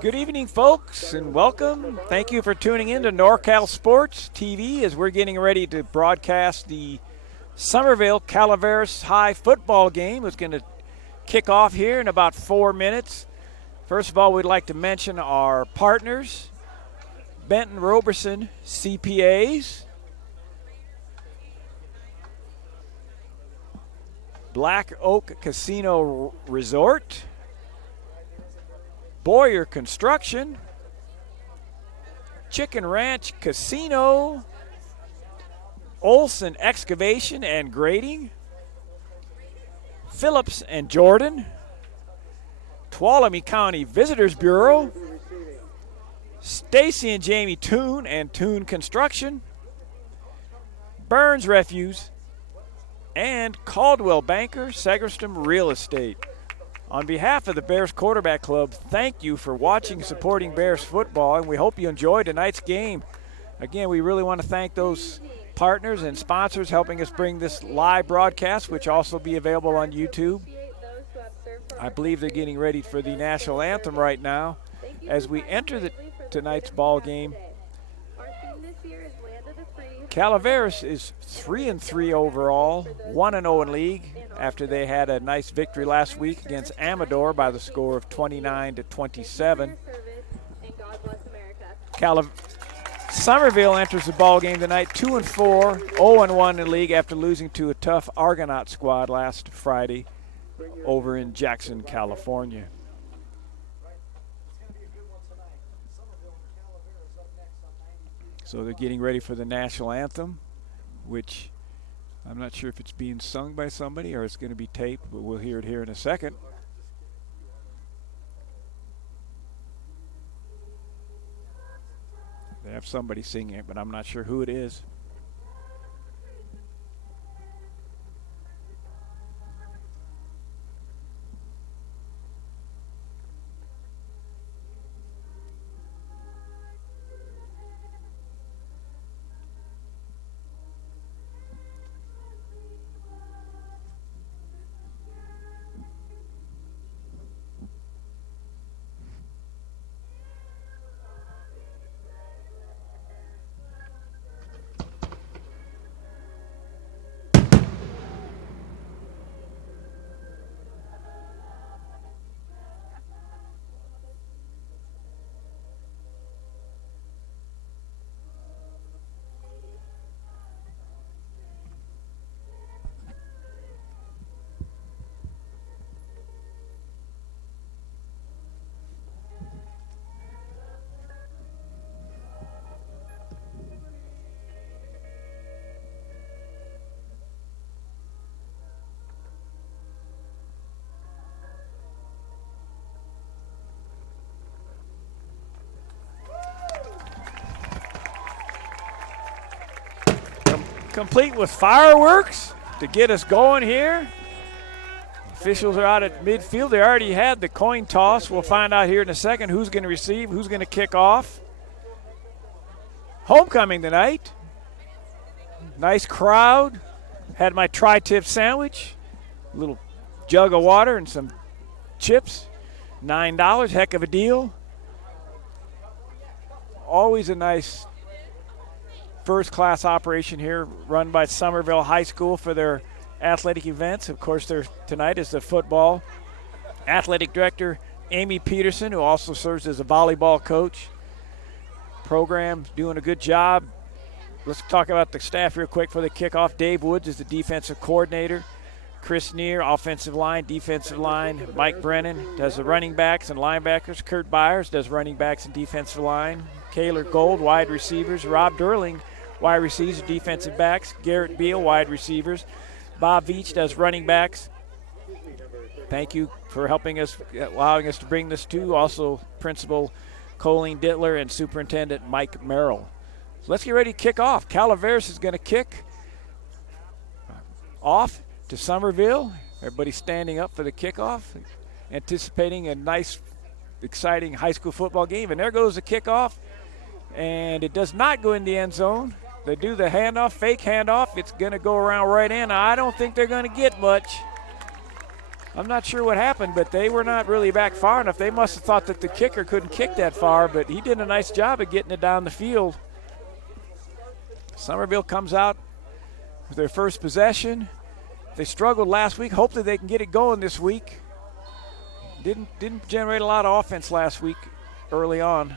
Good evening, folks, and welcome. Thank you for tuning in to NorCal Sports TV as we're getting ready to broadcast the Summerville Calaveras High football game. It's going to kick off here in about 4 minutes. First of all, we'd like to mention our partners, Benton Roberson CPAs, Black Oak Casino Resort, Boyer Construction, Chicken Ranch Casino, Olson Excavation and Grading, Phillips and Jordan, Tuolumne County Visitors Bureau, Stacy and Jamie Toon and Toon Construction, Burns Refuse, and Caldwell Banker Segerstam Real Estate. On behalf of the Bears Quarterback Club, thank you for watching and supporting Bears football, and we hope you enjoyed tonight's game. Again, we really want to thank those partners and sponsors helping us bring this live broadcast, which will also be available on YouTube. I believe they're getting ready for the national anthem right now. As we enter tonight's ball game, Calaveras is 3-3 overall, 1-0 in league after they had a nice victory last week against Amador by the score of 29-27. Somerville enters the ball game tonight 2-4, 0-1 in league after losing to a tough Argonaut squad last Friday over in Jackson, California. So they're getting ready for the national anthem, which I'm not sure if it's being sung by somebody or it's going to be taped, but we'll hear it here in a second. They have somebody singing it, but I'm not sure who it is. Complete with fireworks to get us going here. Officials are out at midfield. They already had the coin toss. We'll find out here in a second who's going to receive, who's going to kick off. Homecoming tonight. Nice crowd. Had my tri-tip sandwich, a little jug of water and some chips. $9, heck of a deal. Always a nice first-class operation here run by Somerville High School for their athletic events. Of course, tonight is the football. Athletic director Amy Peterson, who also serves as a volleyball coach. Program doing a good job. Let's talk about the staff real quick for the kickoff. Dave Woods is the defensive coordinator. Chris Neer, offensive line, defensive line. Mike Brennan does the running backs and linebackers. Kurt Byers does running backs and defensive line. Kaylor Gold, wide receivers. Rob Durling, wide receivers, defensive backs. Garrett Beal, wide receivers. Bob Veach does running backs. Thank you for helping us, allowing us to bring this to. Also, Principal Colleen Dittler and Superintendent Mike Merrill. So let's get ready to kick off. Calaveras is going to kick off to Somerville. Everybody's standing up for the kickoff, anticipating a nice, exciting high school football game. And there goes the kickoff, and it does not go in the end zone. They do the handoff, fake handoff. It's going to go around right in. I don't think they're going to get much. I'm not sure what happened, but they were not really back far enough. They must have thought that the kicker couldn't kick that far, but he did a nice job of getting it down the field. Somerville comes out with their first possession. They struggled last week. Hopefully they can get it going this week. Didn't generate a lot of offense last week early on.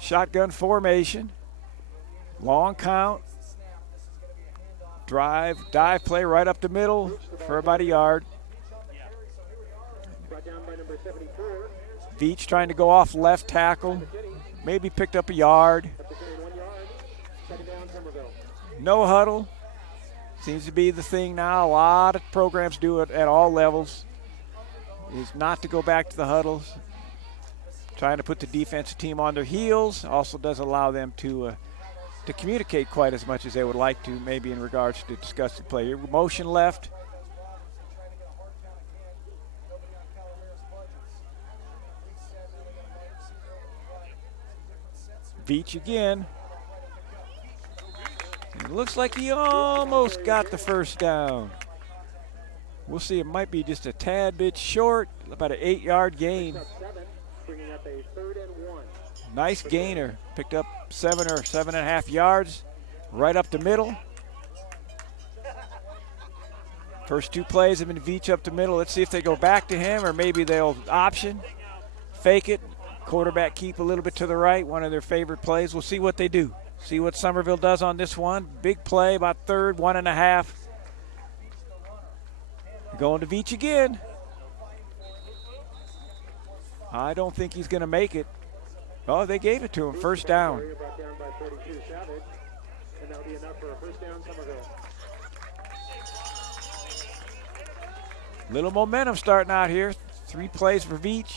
Shotgun formation, long count, dive play right up the middle for about a yard. Veach trying to go off left tackle, maybe picked up a yard. No huddle, seems to be the thing now. A lot of programs do it at all levels, is not to go back to the huddles. Trying to put the defensive team on their heels also doesn't allow them to communicate quite as much as they would like to, maybe in regards to discussing play. Motion left. Veach again. It looks like he almost got the first down. We'll see. It might be just a tad bit short, about an 8-yard gain. Nice gainer. Picked up 7 or 7.5 yards right up the middle. First two plays have been Veach up the middle. Let's see if they go back to him or maybe they'll option, fake it, quarterback keep a little bit to the right, one of their favorite plays. We'll see what they do. See what Somerville does on this one. Big play, about third, 1.5. Going to Veach again. I don't think he's going to make it. Oh, they gave it to him. First down. Little momentum starting out here. 3 plays for Veach.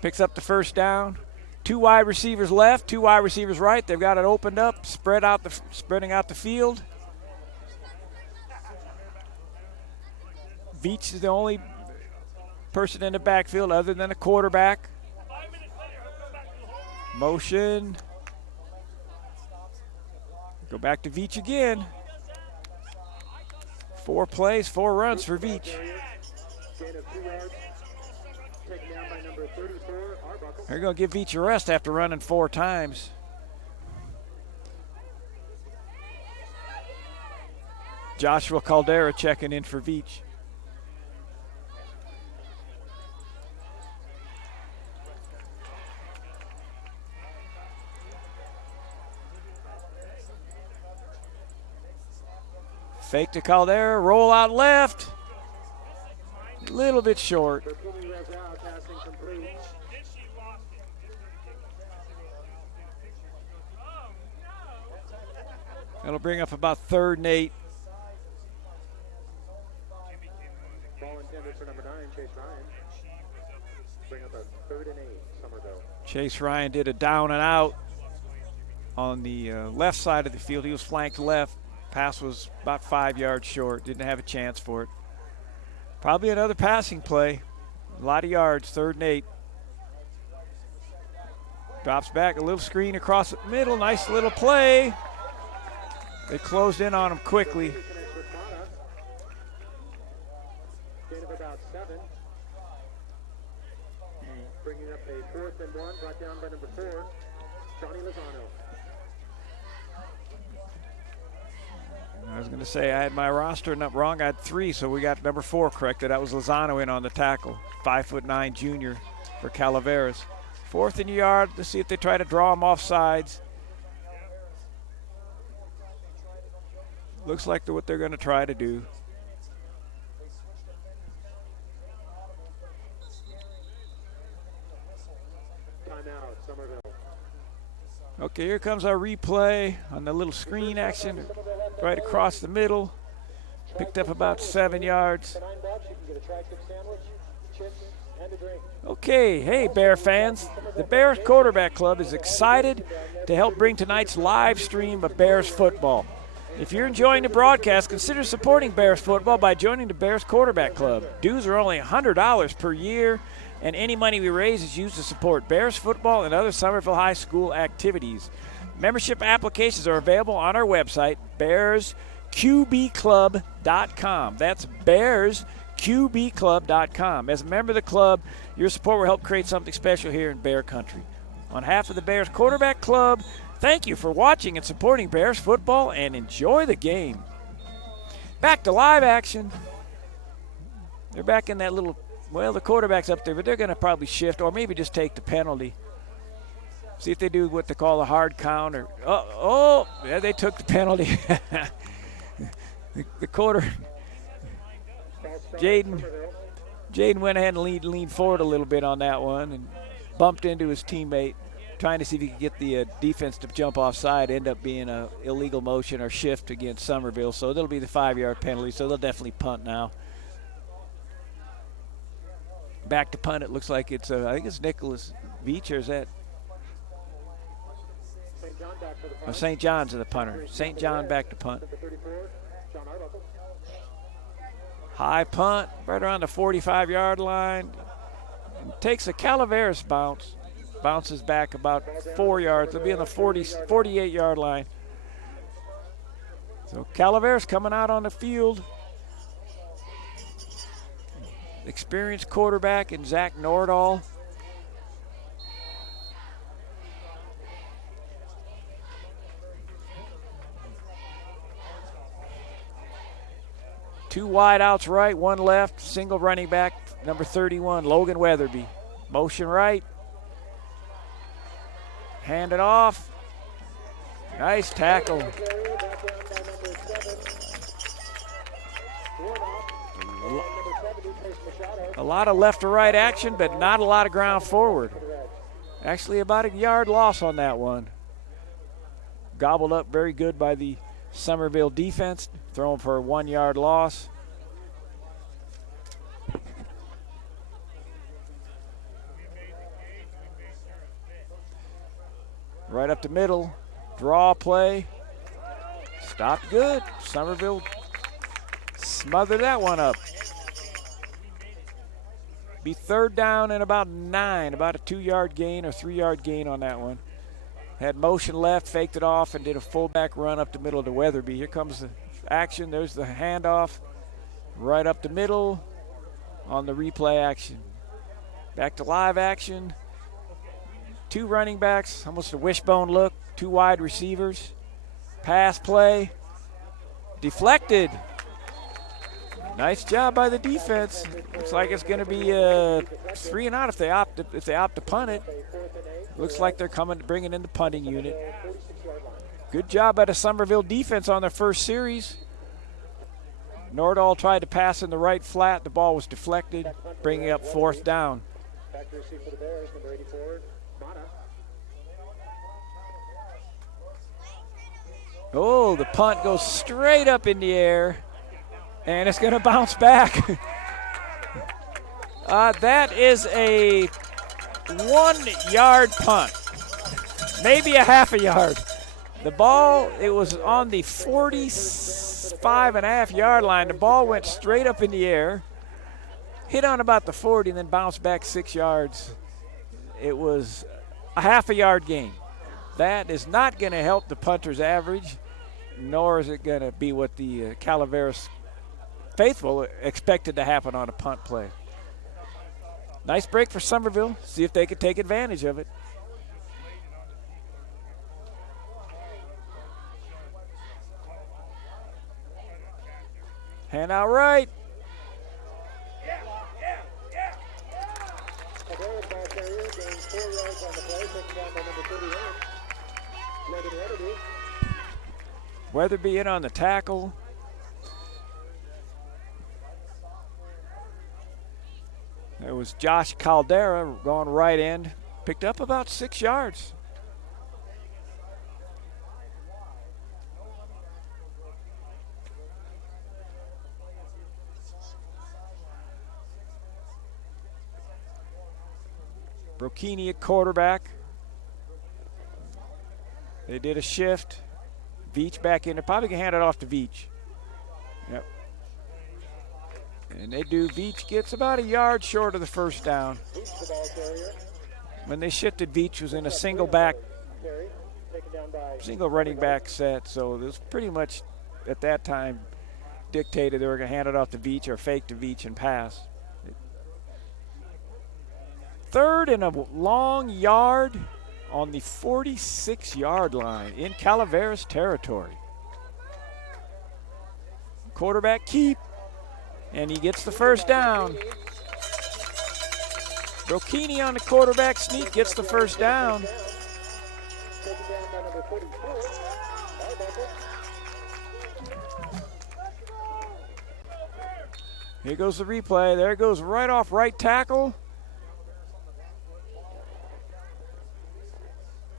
Picks up the first down. 2 wide receivers left, 2 wide receivers right. They've got it opened up, spreading out the field. Veach is the only person in the backfield other than a quarterback. Motion. Go back to Veach again. 4 plays, 4 runs for Veach. They're going to give Veach a rest after running 4 times. Joshua Caldera checking in for Veach. Fake to Caldera, roll out left. A little bit short. That'll bring up about 3rd and 8. Ball intended for number 9, Chase Ryan. Bring up a 3rd and 8, Somerville. Chase Ryan did a down and out on the left side of the field. He was flanked left. Pass was about 5 yards short. Didn't have a chance for it. Probably another passing play. A lot of yards, 3rd and 8. Drops back, a little screen across the middle. Nice little play. They closed in on him quickly. Gain of about 7. Bringing up a 4th and 1, brought down by number 4, Johnny Lozano. I was going to say I had my roster not wrong. I had 3, so we got number 4 corrected. That was Lozano in on the tackle. 5'9" junior for Calaveras. 4th and yard. Let's see if they try to draw him off sides. Looks like what they're going to try to do. Timeout, Somerville. Okay, here comes our replay on the little screen action right across the middle. Picked up about 7 yards. Okay, hey Bear fans. The Bears Quarterback Club is excited to help bring tonight's live stream of Bears football. If you're enjoying the broadcast, consider supporting Bears football by joining the Bears Quarterback Club. Dues are only $100 per year, and any money we raise is used to support Bears football and other Somerville High School activities. Membership applications are available on our website, bearsqbclub.com. That's bearsqbclub.com. As a member of the club, your support will help create something special here in Bear Country. On behalf of the Bears Quarterback Club, thank you for watching and supporting Bears football, and enjoy the game. Back to live action. They're back in that little, well, the quarterback's up there, but they're going to probably shift or maybe just take the penalty. See if they do what they call a hard count. Or yeah, they took the penalty. the quarter, Jaden went ahead and leaned forward a little bit on that one and bumped into his teammate, trying to see if he could get the defense to jump offside. End up being an illegal motion or shift against Somerville, so that'll be the 5-yard penalty, so they'll definitely punt now. Back to punt, it looks like it's, I think it's Nicholas Beach, or is that? St. John's the punter. St. John back to punt. High punt, right around the 45-yard line. And takes a Calaveras bounce. Bounces back about 4 yards. It'll be on the 48-yard line. So Calaveras coming out on the field. Experienced quarterback in Zach Nordahl. Two wide outs right, one left, single running back, number 31, Logan Weatherby. Motion right. Hand it off. Nice tackle. A lot of left to right action, but not a lot of ground forward. Actually about a yard loss on that one. Gobbled up very good by the Somerville defense, thrown for a 1-yard loss. Right up the middle, draw play, stopped good. Somerville smothered that one up. Be 3rd down and about 9, about a 2-yard gain or 3-yard gain on that one. Had motion left, faked it off, and did a fullback run up the middle to Weatherby. Here comes the action. There's the handoff. Right up the middle on the replay action. Back to live action. 2 running backs, almost a wishbone look. 2 wide receivers. Pass play. Deflected. Nice job by the defense. Looks like it's going to be 3 and out if they opt to punt it. Looks like they're bringing in the punting unit. Good job by the Somerville defense on their first series. Nordahl tried to pass in the right flat. The ball was deflected, bringing up 4th down. Oh, the punt goes straight up in the air, and it's going to bounce back. That is a 1-yard punt, maybe a half a yard. The ball, it was on the 45.5-yard line. The ball went straight up in the air, hit on about the 40, and then bounced back 6 yards. It was a half a yard gain. That is not going to help the punter's average, nor is it going to be what the Calaveras faithful expected to happen on a punt play. Nice break for Somerville. See if they could take advantage of it. Hand out right. Weatherby in on the tackle. There was Josh Caldera going right end. Picked up about 6 yards. Brocchini at quarterback. They did a shift. Veach back in. They're probably going to hand it off to Veach. Yep. And they do. Veach gets about a yard short of the first down. When they shifted, Veach was in a single running back set. So it was pretty much at that time dictated they were going to hand it off to Veach or fake to Veach and pass. 3rd and a long yard on the 46-yard line in Calaveras territory. Quarterback keep, and he gets the first down. Brocchini on the quarterback sneak gets the first down. Here goes the replay. There it goes right off right tackle.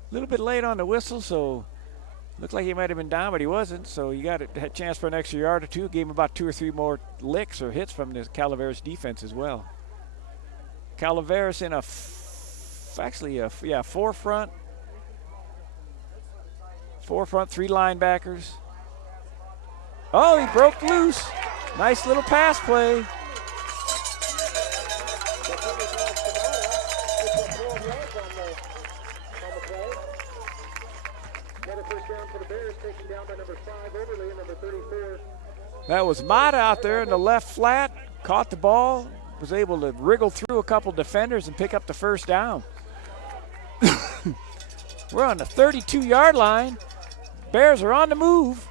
A little bit late on the whistle, so looked like he might have been down, but he wasn't. So you got a chance for an extra yard or two. Gave him about 2 or 3 more licks or hits from the Calaveras defense as well. Calaveras in a 4 front, 3 linebackers. Oh, he broke loose. Nice little pass play. That was Mata out there in the left flat, caught the ball, was able to wriggle through a couple defenders and pick up the first down. We're on the 32-yard line. Bears are on the move.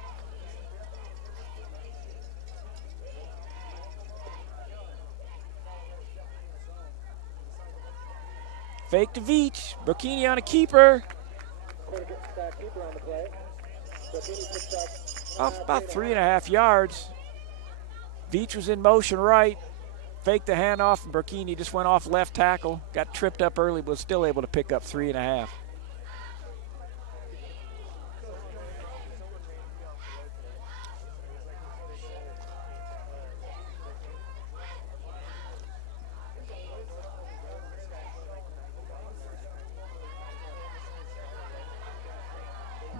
Fake to Veach. Brocchini on a keeper. Off about 3.5 yards. Veach was in motion right. Faked the handoff, and Brocchini just went off left tackle. Got tripped up early, but was still able to pick up 3.5.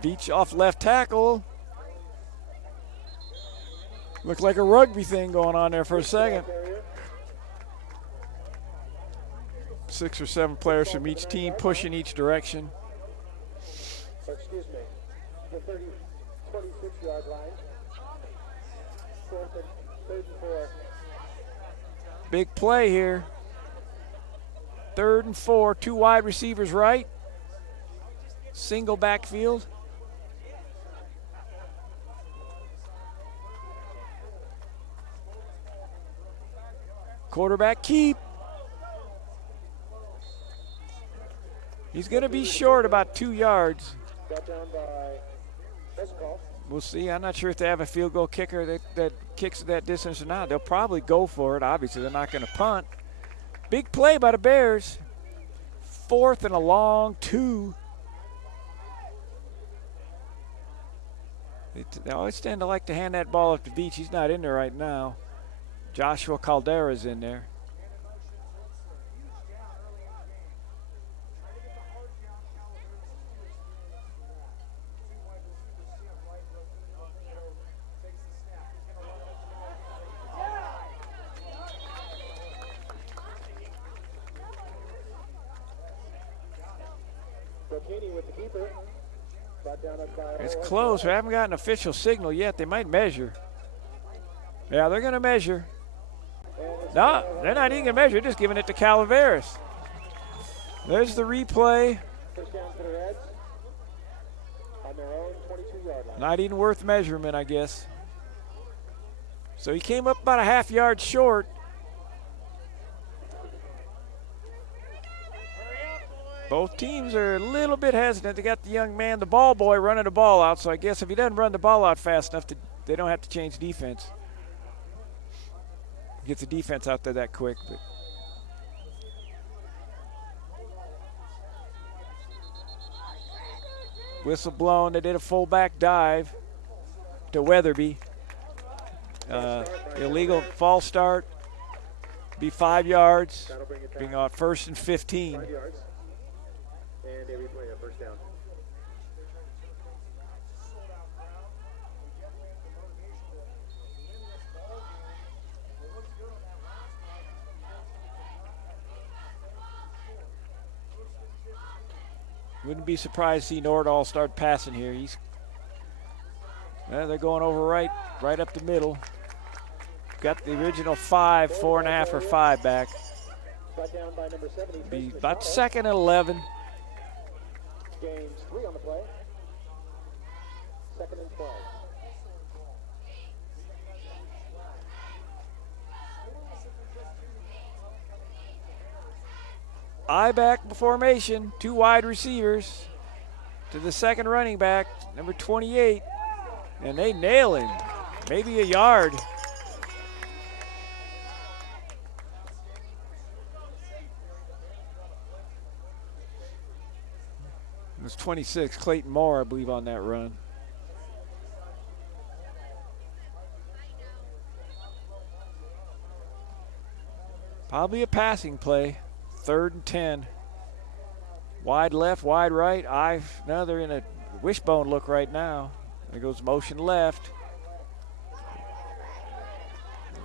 Veach off left tackle. Looked like a rugby thing going on there for a second. 6 or 7 players from each team pushing each direction. Excuse me, the 26-yard line. 4th and 4. Big play here. 3rd and 4, 2 wide receivers right. Single backfield. Quarterback keep. He's going to be short about 2 yards. Got down by Kickoff. We'll see. I'm not sure if they have a field goal kicker that kicks that distance or not. They'll probably go for it. Obviously, they're not going to punt. Big play by the Bears. 4th and a long 2. They always tend to like to hand that ball up to Veach. He's not in there right now. Joshua Caldera's in there. It's close. We haven't got an official signal yet. They might measure. Yeah, they're going to measure. No, they're not even going to measure. They're just giving it to Calaveras. There's the replay. Not even worth measurement, I guess. So he came up about a half yard short. Both teams are a little bit hesitant. They got the young man, the ball boy, running the ball out. So I guess if he doesn't run the ball out fast enough, they don't have to change defense. Gets the defense out there that quick. But Whistle blown. They did a fullback dive to Weatherby. Illegal false start. Be 5 yards. Being on 1st and 15. 5 yards. And a replay of first down. Wouldn't be surprised to see Nordahl start passing here. They're going over right up the middle. Got the original 5, 4.5 or 5 back. Down by number 70. Be about 2nd and 11. Gains 3 on the play. 2nd and 12. I-back formation, 2 wide receivers to the 2nd running back, number 28, and they nail him, maybe a yard. It was 26, Clayton Moore, I believe, on that run. Probably a passing play. 3rd and 10. Wide left, wide right. Now they're in a wishbone look right now. There goes motion left.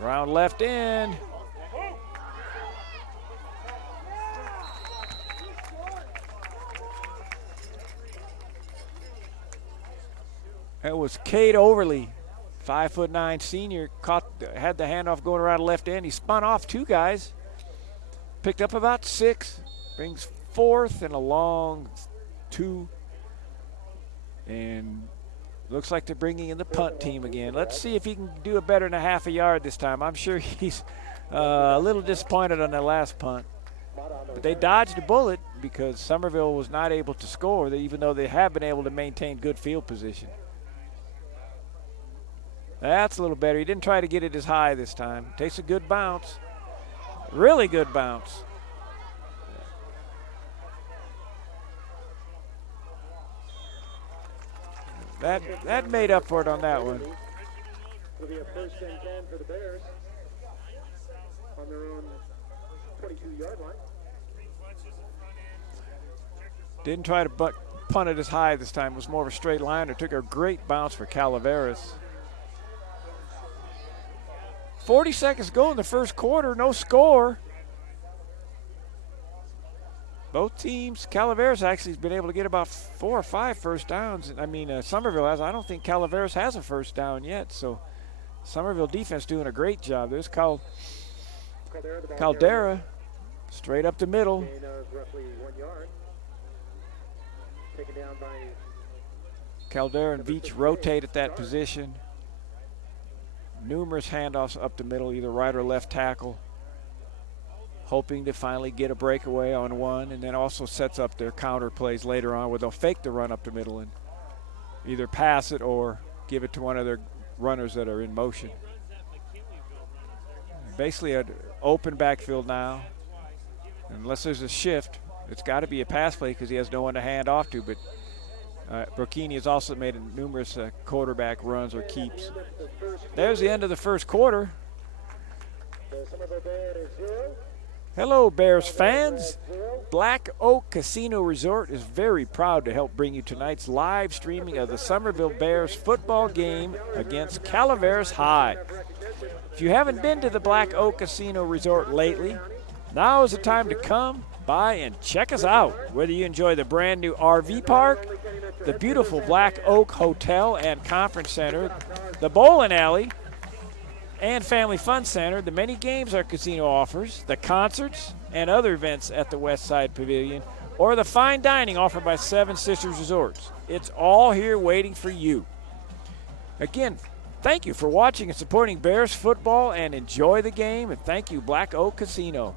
Round left end. That was Cade Overly, 5'9" senior. Had the handoff going around left end. He spun off 2 guys. Picked up about 6, brings 4th and a long 2. And looks like they're bringing in the punt team again. Let's see if he can do it better than a half a yard this time. I'm sure he's a little disappointed on that last punt. But they dodged a bullet because Somerville was not able to score, even though they have been able to maintain good field position. That's a little better. He didn't try to get it as high this time. Takes a good bounce. Really good bounce. That made up for it on that one. It'll be a 1st and 10 for the Bears on their own 22-yard line. Didn't try to punt it as high this time. It was more of a straight line. It took a great bounce for Calaveras. 40 seconds to go in the first quarter, no score. Both teams, Calaveras actually has been able to get about 4 or 5 first downs. Somerville has. I don't think Calaveras has a first down yet. So Somerville defense doing a great job. There's Caldera, straight up the middle. Gain of roughly 1 yard. Taken down by Caldera and Veach rotate at that position. Numerous handoffs up the middle, either right or left tackle, hoping to finally get a breakaway on one, and then also sets up their counter plays later on where they'll fake the run up the middle and either pass it or give it to one of their runners that are in motion. Basically an open backfield now. Unless there's a shift, it's got to be a pass play because he has no one to hand off to, but Burkini has also made numerous quarterback runs or keeps. There's the end of the first quarter. Hello, Bears fans. Black Oak Casino Resort is very proud to help bring you tonight's live streaming of the Somerville Bears football game against Calaveras High. If you haven't been to the Black Oak Casino Resort lately, now is the time to come by and check us out. Whether you enjoy the brand new RV park, the beautiful Black Oak Hotel and Conference Center, the bowling alley, and Family Fun Center, the many games our casino offers, the concerts and other events at the West Side Pavilion, or the fine dining offered by Seven Sisters Resorts. It's all here waiting for you. Again, thank you for watching and supporting Bears football, and enjoy the game, and thank you, Black Oak Casino.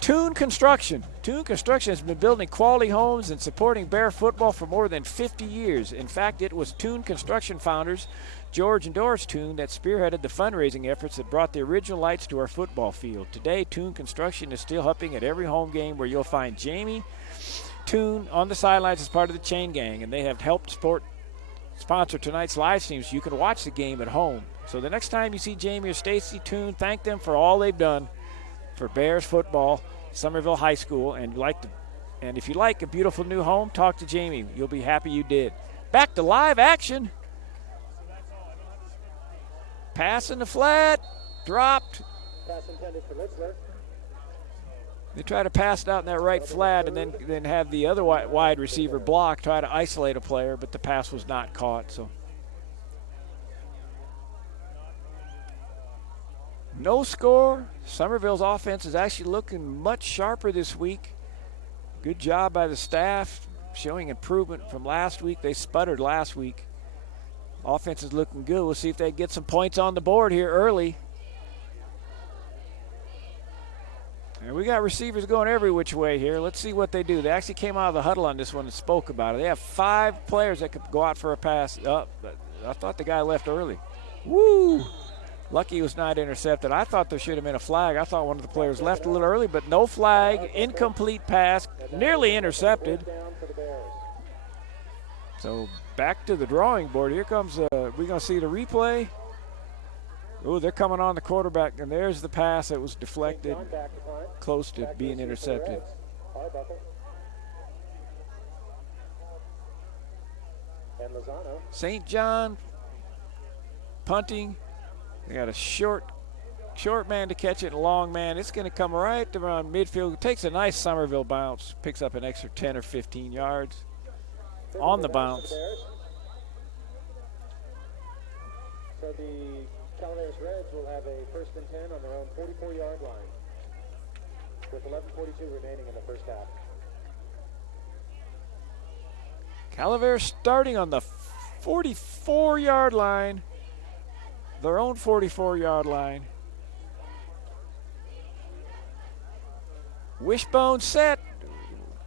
Toon Construction. Toon Construction has been building quality homes and supporting Bear football for more than 50 years. In fact, it was Toon Construction founders George and Doris Toon that spearheaded the fundraising efforts that brought the original lights to our football field. Today, Toon Construction is still helping at every home game where you'll find Jamie Toon on the sidelines as part of the chain gang, and they have helped sponsor tonight's live stream so you can watch the game at home. So the next time you see Jamie or Stacy Toon, thank them for all they've done for Bears football, Somerville High School, and if you like a beautiful new home, talk to Jamie. You'll be happy you did. Back to live action. Pass in the flat, dropped. Pass intended for Litzler. They try to pass it out in that right flat and then have the other wide receiver block, try to isolate a player, but the pass was not caught. So no score. Somerville's offense is actually looking much sharper this week. Good job by the staff, showing improvement from last week. They sputtered last week. Offense is looking good. We'll see if they get some points on the board here early. And we got receivers going every which way here. Let's see what they do. They actually came out of the huddle on this one and spoke about it. They have 5 players that could go out for a pass. I thought the guy left early. Woo! Lucky he was not intercepted. I thought there should have been a flag. I thought one of the players left a little early, but no flag. Incomplete pass. Nearly intercepted. So back to the drawing board. Here comes, we're going to see the replay. Oh, they're coming on the quarterback, and there's the pass that was deflected, close to being intercepted. St. John punting. They got a short man to catch it and a long man. It's going to come right around midfield. It takes a nice Somerville bounce, picks up an extra 10 or 15 yards on the bounce. So the Calaveras Reds will have a 1st and 10 on their own 44-yard line with 11:42 remaining in the first half. Calaveras starting on the 44-yard line, their own 44-yard line. Wishbone set.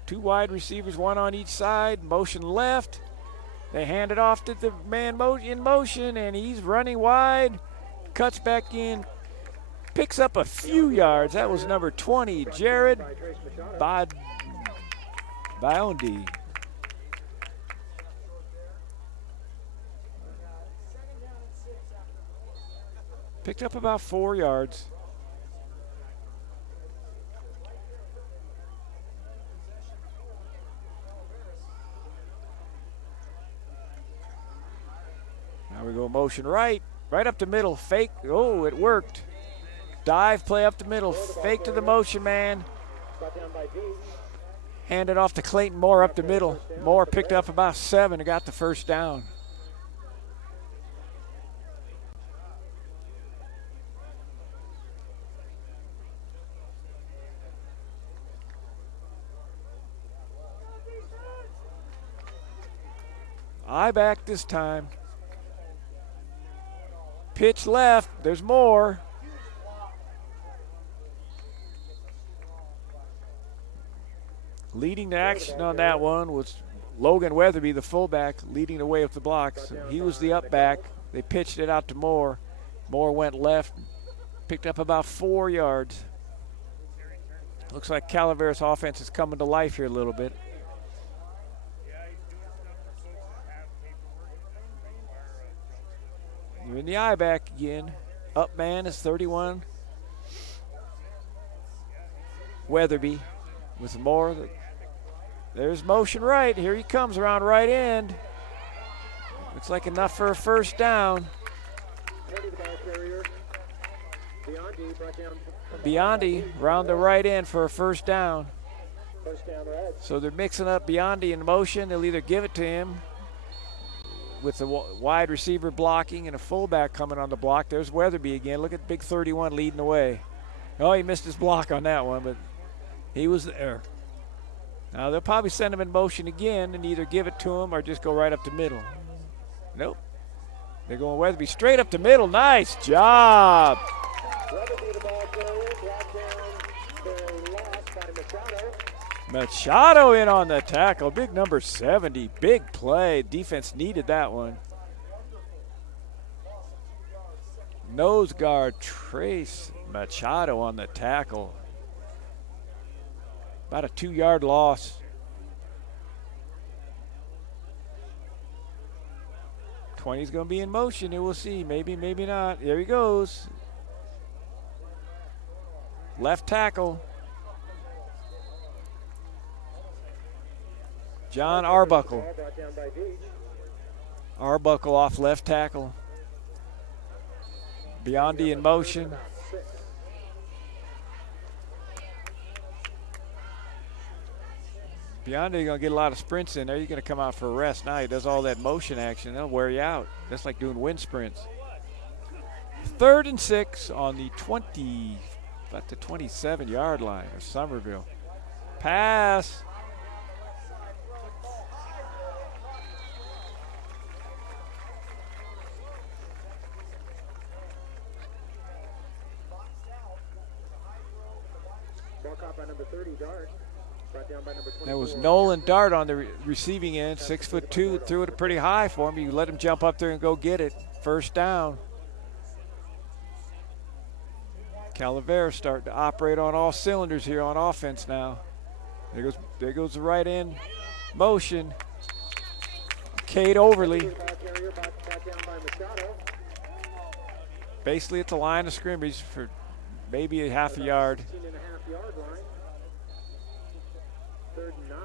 2 wide receivers, 1 on each side. Motion left. They hand it off to the man in motion, and he's running wide. Cuts back in. Picks up a few yards. That was number 20, Jared Biondi. Picked up about 4 yards. Now we go motion right up the middle, fake. Oh, it worked. Dive play up the middle, fake to the motion man. Hand it off to Clayton Moore up the middle. Moore picked up about 7 and got the first down. I back this time. Pitch left. There's more. Leading the action on that one was Logan Weatherby, the fullback, leading the way with the blocks. He was the up back. They pitched it out to Moore. Moore went left, picked up about 4 yards. Looks like Calaveras offense is coming to life here a little bit. You're in the eye back again. Up man is 31. Weatherby with Moore. There's motion right. Here he comes around right end. Looks like enough for a first down. Biondi round the right end for a first down. So they're mixing up Biondi in motion. They'll either give it to him with the wide receiver blocking and a fullback coming on the block. There's Weatherby again. Look at big 31 leading the way. Oh, he missed his block on that one, but he was there. Now they'll probably send him in motion again and either give it to him or just go right up the middle. Nope. They're going Weatherby straight up the middle. Nice job. Machado in on the tackle. Big number 70. Big play. Defense needed that one. Nose guard Trace Machado on the tackle. About a 2-yard loss. 20's going to be in motion, and we'll see. Maybe, maybe not. There he goes. Left tackle. John Arbuckle. Arbuckle off left tackle. Biondi in motion. Biondi going to get a lot of sprints in there. You're going to come out for a rest. Now he does all that motion action. That'll wear you out. That's like doing wind sprints. 3rd and 6 on the 20, about the 27-yard line of Somerville. Pass. That was Nolan Dart on the receiving end, 6'2", threw it pretty high for him. You let him jump up there and go get it. First down. Calaveras starting to operate on all cylinders here on offense now. There goes the right end motion. Cade Overly. Basically at the line of scrimmage for maybe a half a yard. 3rd and 9.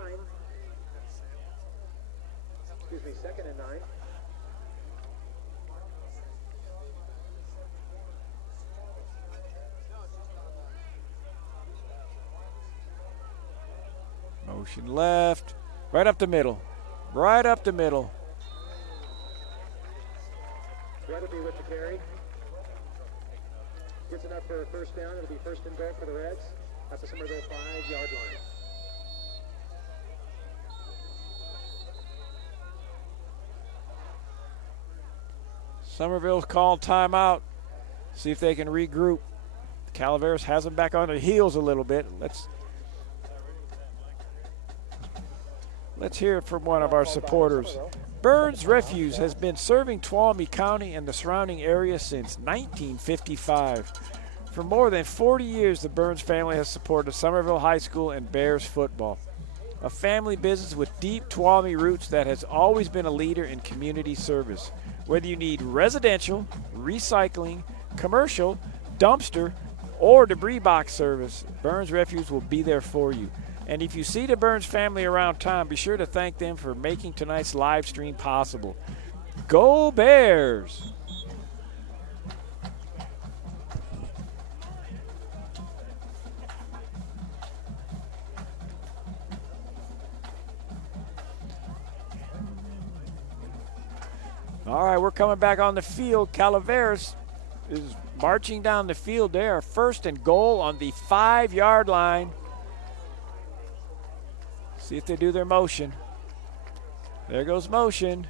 Excuse me, 2nd and 9. Motion left, right up the middle. Right up the middle. Weatherby with the carry. Gets enough for a first down. It'll be 1st and goal for the Reds at the Somerville 5-yard line. Somerville's called timeout. See if they can regroup. Calaveras has them back on their heels a little bit. Let's hear it from one of our supporters. Burns Refuse has been serving Tuolumne County and the surrounding area since 1955. For more than 40 years, the Burns family has supported Somerville High School and Bears football. A family business with deep Tuolumne roots that has always been a leader in community service. Whether you need residential, recycling, commercial, dumpster, or debris box service, Burns Refuse will be there for you. And if you see the Burns family around town, be sure to thank them for making tonight's live stream possible. Go Bears! All right, we're coming back on the field. Calaveras is marching down the field there. 1st and goal on the 5-yard line. See if they do their motion. There goes motion.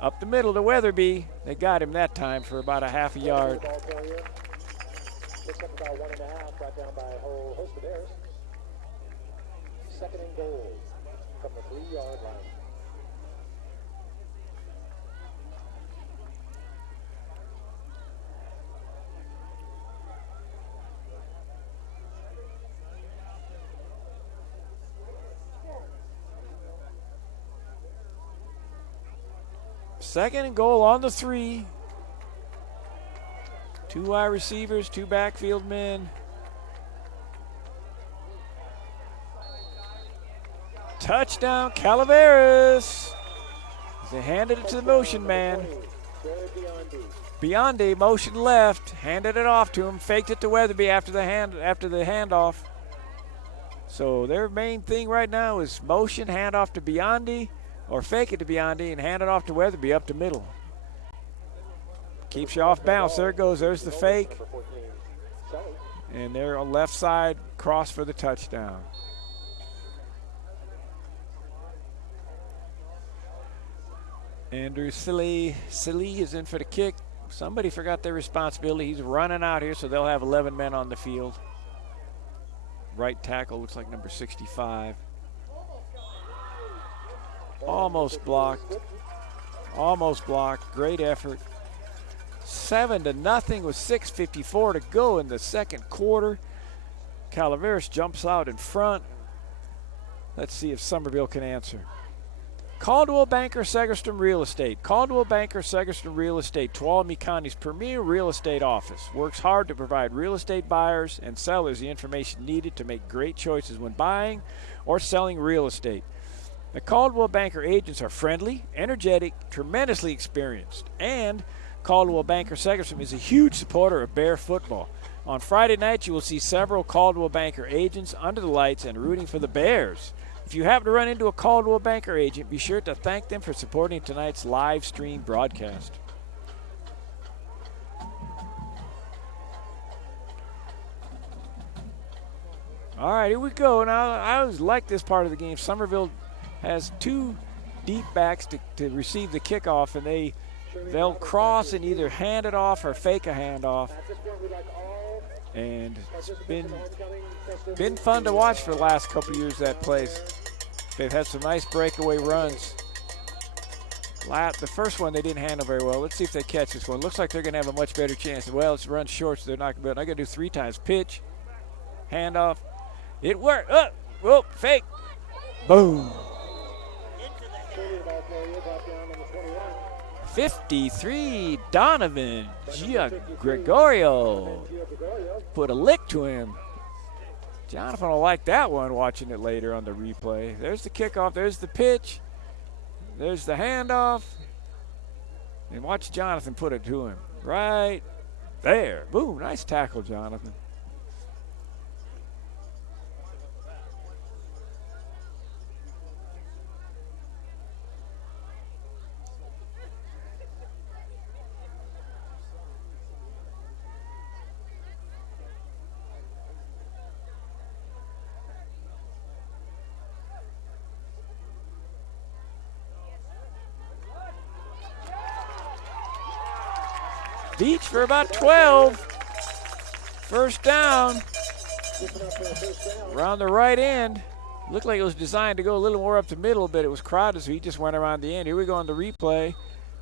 Up the middle to Weatherby. They got him that time for about a half a yard. Picks up about 1.5, brought down by a whole host of Bears. 2nd and goal from the 3-yard line. Second and goal on the 3. 2 wide receivers, 2 backfield men. Touchdown, Calaveras. They handed it to the motion man. Biondi motion left, handed it off to him, faked it to Weatherby after the handoff. So their main thing right now is motion, handoff to Biondi, or fake it to Biondi and hand it off to Weatherby up the middle. Keeps you off balance. There it goes. There's the fake. And they're on left side, cross for the touchdown. Andrew Silly is in for the kick. Somebody forgot their responsibility. He's running out here, so they'll have 11 men on the field. Right tackle looks like number 65. Almost blocked. Almost blocked. Great effort. 7-0 with 6:54 to go in the second quarter. Calaveras jumps out in front. Let's see if Somerville can answer. Caldwell Banker Segerstrom Real Estate. Caldwell Banker Segerstrom Real Estate, Tuolumne County's premier real estate office. Works hard to provide real estate buyers and sellers the information needed to make great choices when buying or selling real estate. The Caldwell Banker agents are friendly, energetic, tremendously experienced, and Caldwell Banker Segerstrom is a huge supporter of Bear football. On Friday night, you will see several Caldwell Banker agents under the lights and rooting for the Bears. If you happen to run into a Caldwell Banker agent, be sure to thank them for supporting tonight's live stream broadcast. All right, here we go. Now, I always like this part of the game. Somerville has two deep backs to receive the kickoff, and they'll cross and either hand it off or fake a handoff. And it's been fun to watch for the last couple years, that place. They've had some nice breakaway runs. The first one they didn't handle very well. Let's see if they catch this one. Looks like they're going to have a much better chance. Well, it's run short, so they're not going to. I got to do 3 times. Pitch, handoff. It worked. Whoa, fake. Boom. 53, Donovan Gregorio put a lick to him. Jonathan will like that one, watching it later on the replay. There's the kickoff, there's the pitch, there's the handoff. And watch Jonathan put it to him. Right there. Boom, nice tackle, Jonathan. Beach for about 12. First down. Around the right end. Looked like it was designed to go a little more up the middle, but it was crowded, so he just went around the end. Here we go on the replay.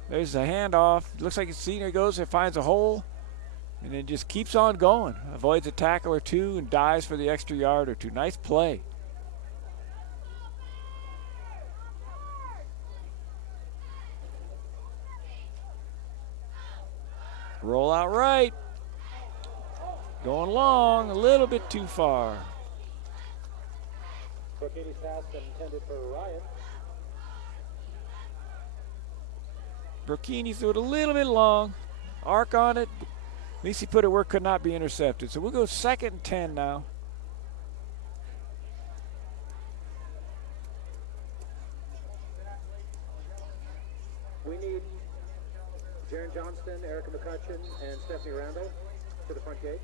There's the handoff. Looks like it's senior goes, it finds a hole, and then just keeps on going. Avoids a tackle or two and dives for the extra yard or two. Nice play. Roll out right. Going long, a little bit too far. Brocchini's pass intended for Ryan. Brocchini threw it a little bit long. Arc on it. At least he put it where it could not be intercepted. So we'll go 2nd and 10 now. We need Jaron Johnston, Erica McCutcheon, and Stephanie Randall to the front gate.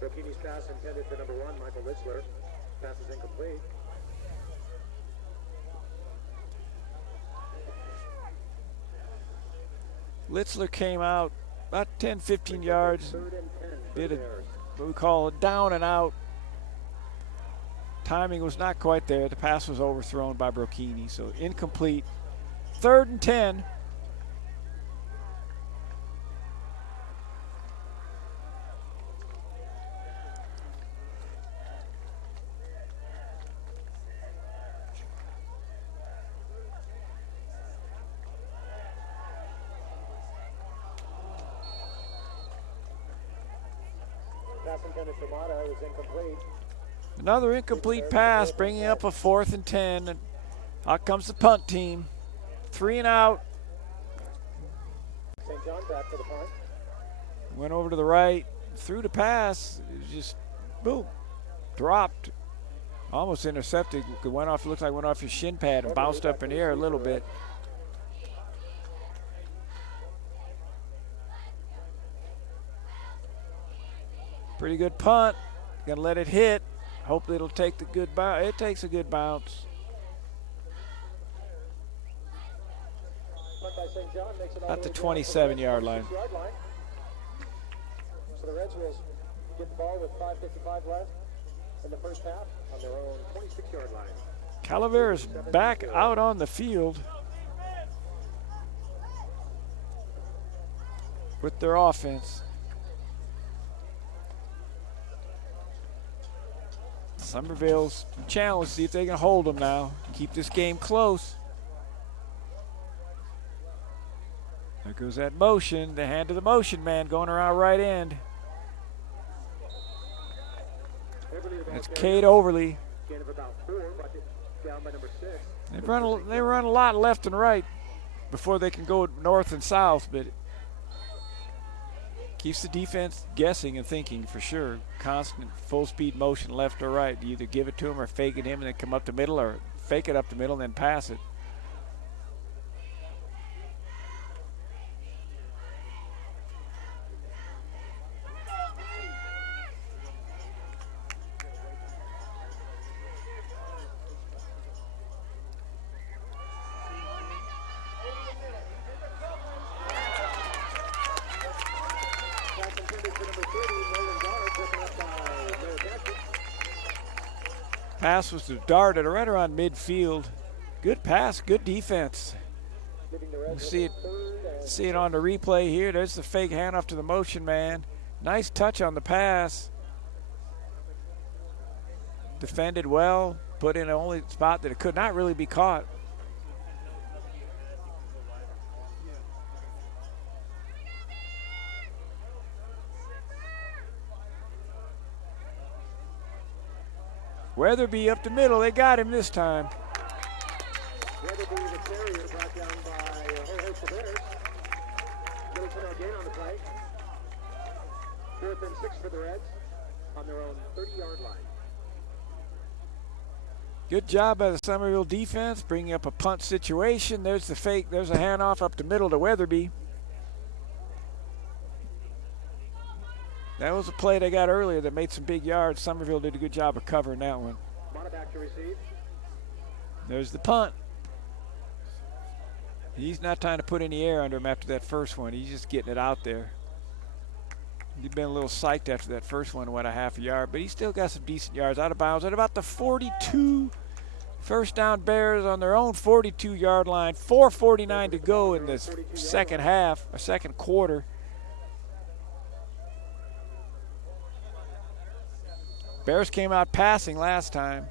Brocchini's pass intended for number 1, Michael Litzler. Pass is incomplete. Litzler came out about 10, 15 yards. 3rd and 10. Did what we call a down and out. Timing was not quite there. The pass was overthrown by Brocchini, so incomplete. 3rd and 10. Another incomplete pass, bringing up a 4th and 10. And out comes the punt team. 3 and out. St. John back for the punt. Went over to the right, threw the pass. It was just, boom, dropped. Almost intercepted. It went off. Looks like it went off his shin pad and bounced up in the air a little bit. Pretty good punt. Gonna let it hit. Hopefully it'll take the good bounce. It takes a good bounce. Punt by St. John makes it all At the way down to 27-yard line. 26-yard line. So the Reds will get the ball with 5:55 left in the first half on their own 26-yard line. Calaveras back out on the field with their offense. Somerville's challenge, see if they can hold them now. Keep this game close. There goes that motion, the hand of the motion man going around right end. That's Cade Overly. Gain of about 4, down by number 6. They run a lot left and right before they can go north and south, but it keeps the defense guessing and thinking for sure. Constant full-speed motion left or right. You either give it to him or fake it him and then come up the middle, or fake it up the middle and then pass it. Pass was to Dart at right around midfield. Good pass, good defense. You see it on the replay here. There's the fake handoff to the motion man. Nice touch on the pass. Defended well, put in the only spot that it could not really be caught. Weatherby up the middle. They got him this time. Weatherby, the carrier, brought down by a whole host of Bears. Little turnout gain on the play. 4th and 6 for the Reds on their own 30-yard line. Good job by the Somerville defense, bringing up a punt situation. There's the fake. There's a handoff up the middle to Weatherby. That was a play they got earlier that made some big yards. Somerville did a good job of covering that one. Back to receive. There's the punt. He's not trying to put any air under him after that first one. He's just getting it out there. He's been a little psyched after that first one, went a half a yard, but he still got some decent yards out of bounds at about the 42. First down Bears on their own 42-yard line. 4:49 to go in the second half, or second quarter. Bears came out passing last time.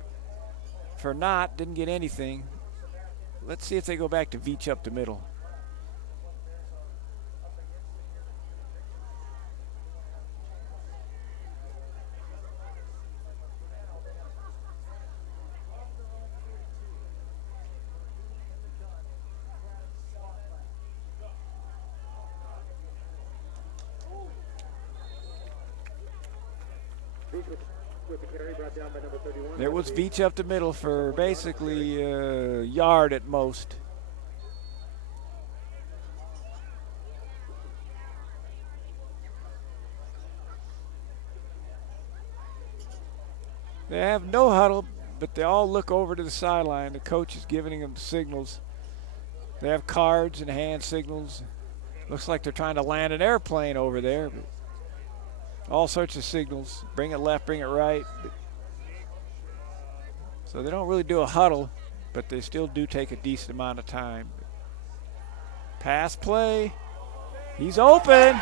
For not, didn't get anything. Let's see if they go back to Veach up the middle. There was Veach up the middle for basically a yard at most. They have no huddle, but they all look over to the sideline. The coach is giving them signals. They have cards and hand signals. Looks like they're trying to land an airplane over there. But all sorts of signals. Bring it left, bring it right. So they don't really do a huddle, but they still do take a decent amount of time. Pass play. He's open.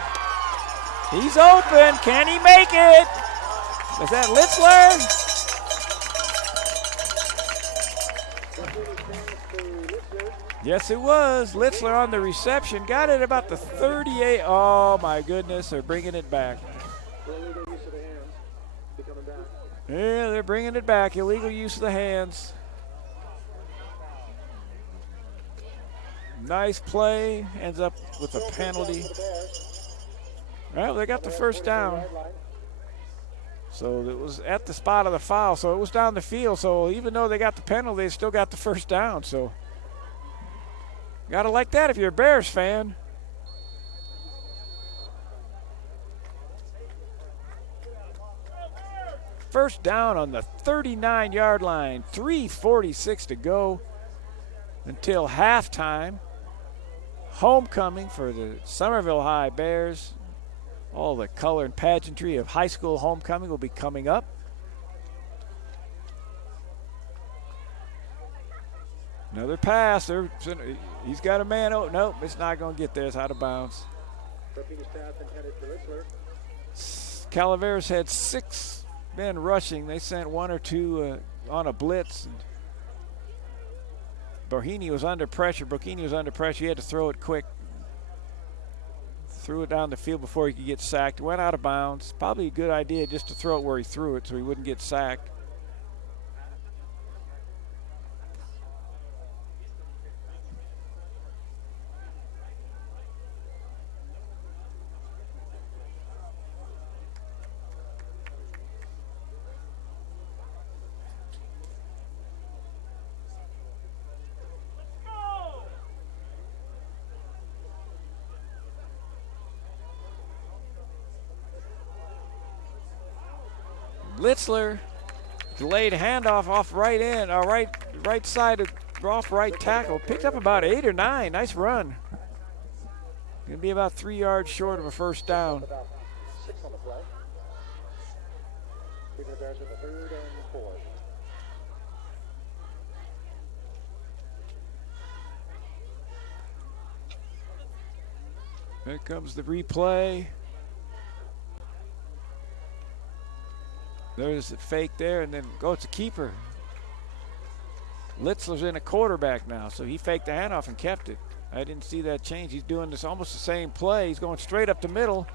He's open. Can he make it? Is that Litzler? Yes, it was. Litzler on the reception. Got it about the 38. Oh, my goodness. They're bringing it back. Yeah, they're bringing it back. Illegal use of the hands. Nice play. Ends up with a penalty. Well, they got the first down. So it was at the spot of the foul. So it was down the field. So even though they got the penalty, they still got the first down. So got to like that if you're a Bears fan. First down on the 39-yard line. 3:46 to go until halftime. Homecoming for the Somerville High Bears. All the color and pageantry of high school homecoming will be coming up. Another pass. He's got a man. Oh, nope, it's not going to get there. It's out of bounds. Calaveras had 6 men rushing. They sent 1 or 2 on a blitz. Burkini was under pressure. He had to throw it quick. Threw it down the field before he could get sacked. Went out of bounds. Probably a good idea just to throw it where he threw it so he wouldn't get sacked. Litzler, delayed handoff off right end, right side of off right tackle. Picked up about 8 or 9. Nice run. Gonna be about 3 yards short of a first down. About 6 on the play. Keeping the Bears with a 3rd and 4. Here comes the replay. There's a fake there, and then it's a keeper. Litzler's in a quarterback now, so he faked the handoff and kept it. I didn't see that change. He's doing this almost the same play. He's going straight up the middle.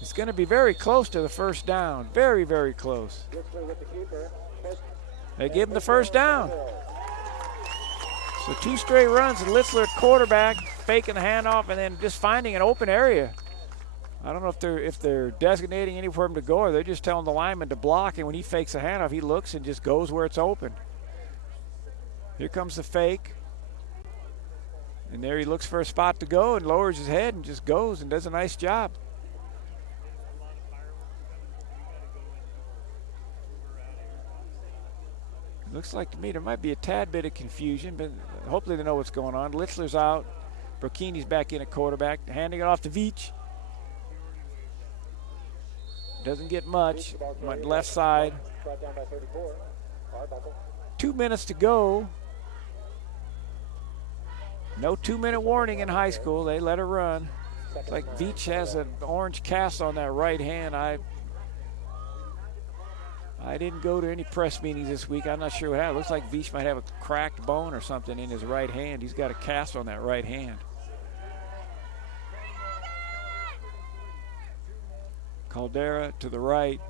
It's going to be very close to the first down. Very, very close. Litzler with the keeper. They give him the first down. So 2 straight runs, and Litzler at quarterback, faking the handoff, and then just finding an open area. I don't know if they're designating anywhere for him to go, or they're just telling the lineman to block, and when he fakes a handoff, he looks and just goes where it's open. Here comes the fake. And there he looks for a spot to go and lowers his head and just goes and does a nice job. It looks like to me there might be a tad bit of confusion, but hopefully they know what's going on. Litzler's out. Burkini's back in at quarterback, handing it off to Veach. Doesn't get much. Went left side. 2 minutes to go. No 2-minute warning in high school. They let her run. It's like Veach has an orange cast on that right hand. I didn't go to any press meetings this week. I'm not sure what happened. Looks like Veach might have a cracked bone or something in his right hand. He's got a cast on that right hand. Caldera to the right.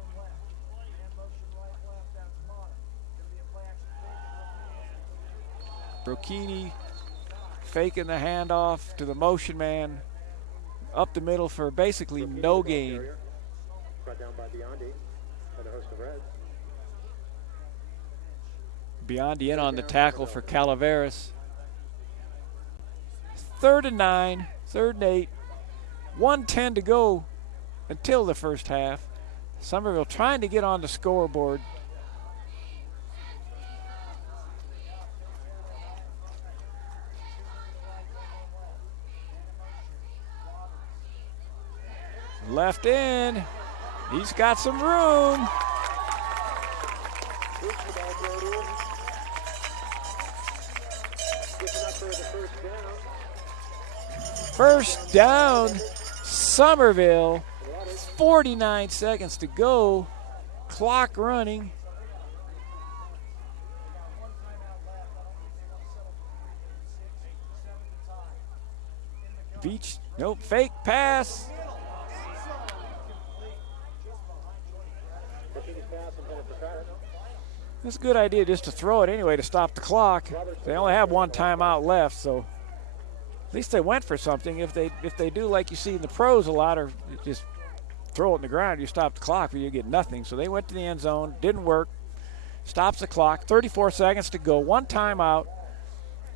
Burkini faking the handoff to the motion man up the middle for basically no gain. Brought down by Biondi and a host of Reds. Biondi in on the tackle for Calaveras. 3rd and 9, 3rd and 8. 1:10 to go until the first half. Somerville trying to get on the scoreboard. Left in. He's got some room. First down, Somerville. 49 seconds to go. Clock running. Veach, nope, fake pass. It's a good idea just to throw it anyway to stop the clock. They only have 1 timeout left, so at least they went for something. If they do like you see in the pros a lot, or just throw it in the ground, you stop the clock, but you get nothing. So they went to the end zone, didn't work. Stops the clock. 34 seconds to go. 1 timeout.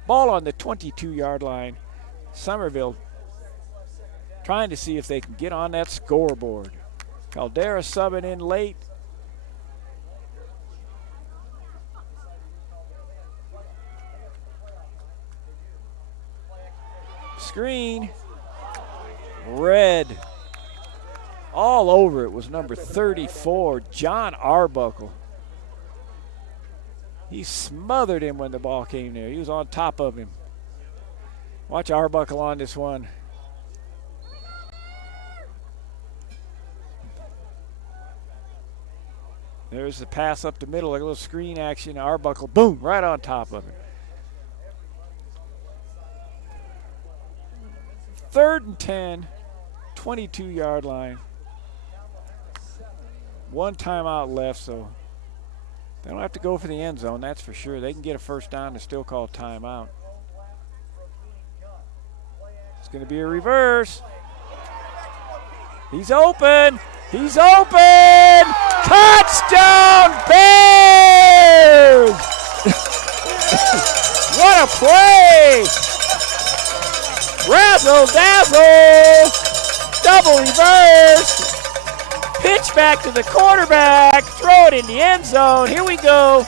Ball on the 22-yard line. Somerville trying to see if they can get on that scoreboard. Caldera subbing in late. Screen. Red. All over it was number 34, John Arbuckle. He smothered him when the ball came there. He was on top of him. Watch Arbuckle on this one. There's the pass up the middle, like a little screen action. Arbuckle, boom, right on top of him. 3rd and 10, 22-yard line. 1 timeout left, so they don't have to go for the end zone, that's for sure. They can get a first down and still call timeout. It's going to be a reverse. He's open. He's open. Touchdown, Bears! What a play! Razzle dazzle. Double reverse. Pitch back to the quarterback. Throw it in the end zone. Here we go.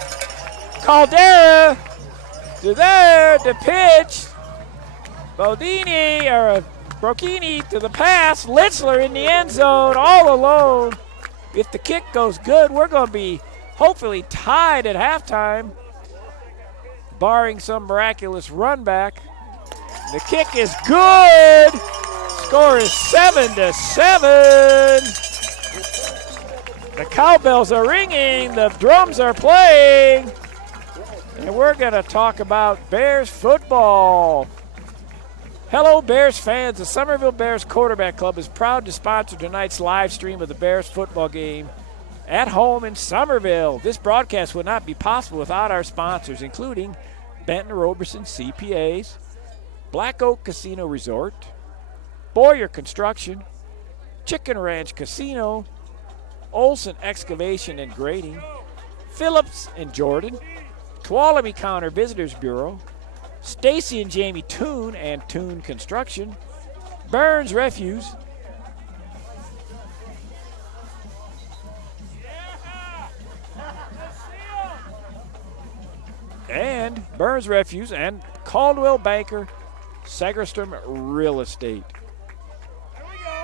Caldera to there to pitch. Brocchini to the pass. Litzler in the end zone all alone. If the kick goes good, we're going to be hopefully tied at halftime, barring some miraculous run back. The kick is good. Score is 7-7. The cowbells are ringing. The drums are playing. And we're going to talk about Bears football. Hello, Bears fans. The Somerville Bears Quarterback Club is proud to sponsor tonight's live stream of the Bears football game at home in Somerville. This broadcast would not be possible without our sponsors, including Benton Roberson CPAs, Black Oak Casino Resort, Boyer Construction, Chicken Ranch Casino, Olson Excavation and Grading, Phillips and Jordan, Tuolumne Counter Visitors Bureau, Stacy and Jamie Toon and Toon Construction, Burns Refuse, and Caldwell Banker, Segerstrom Real Estate.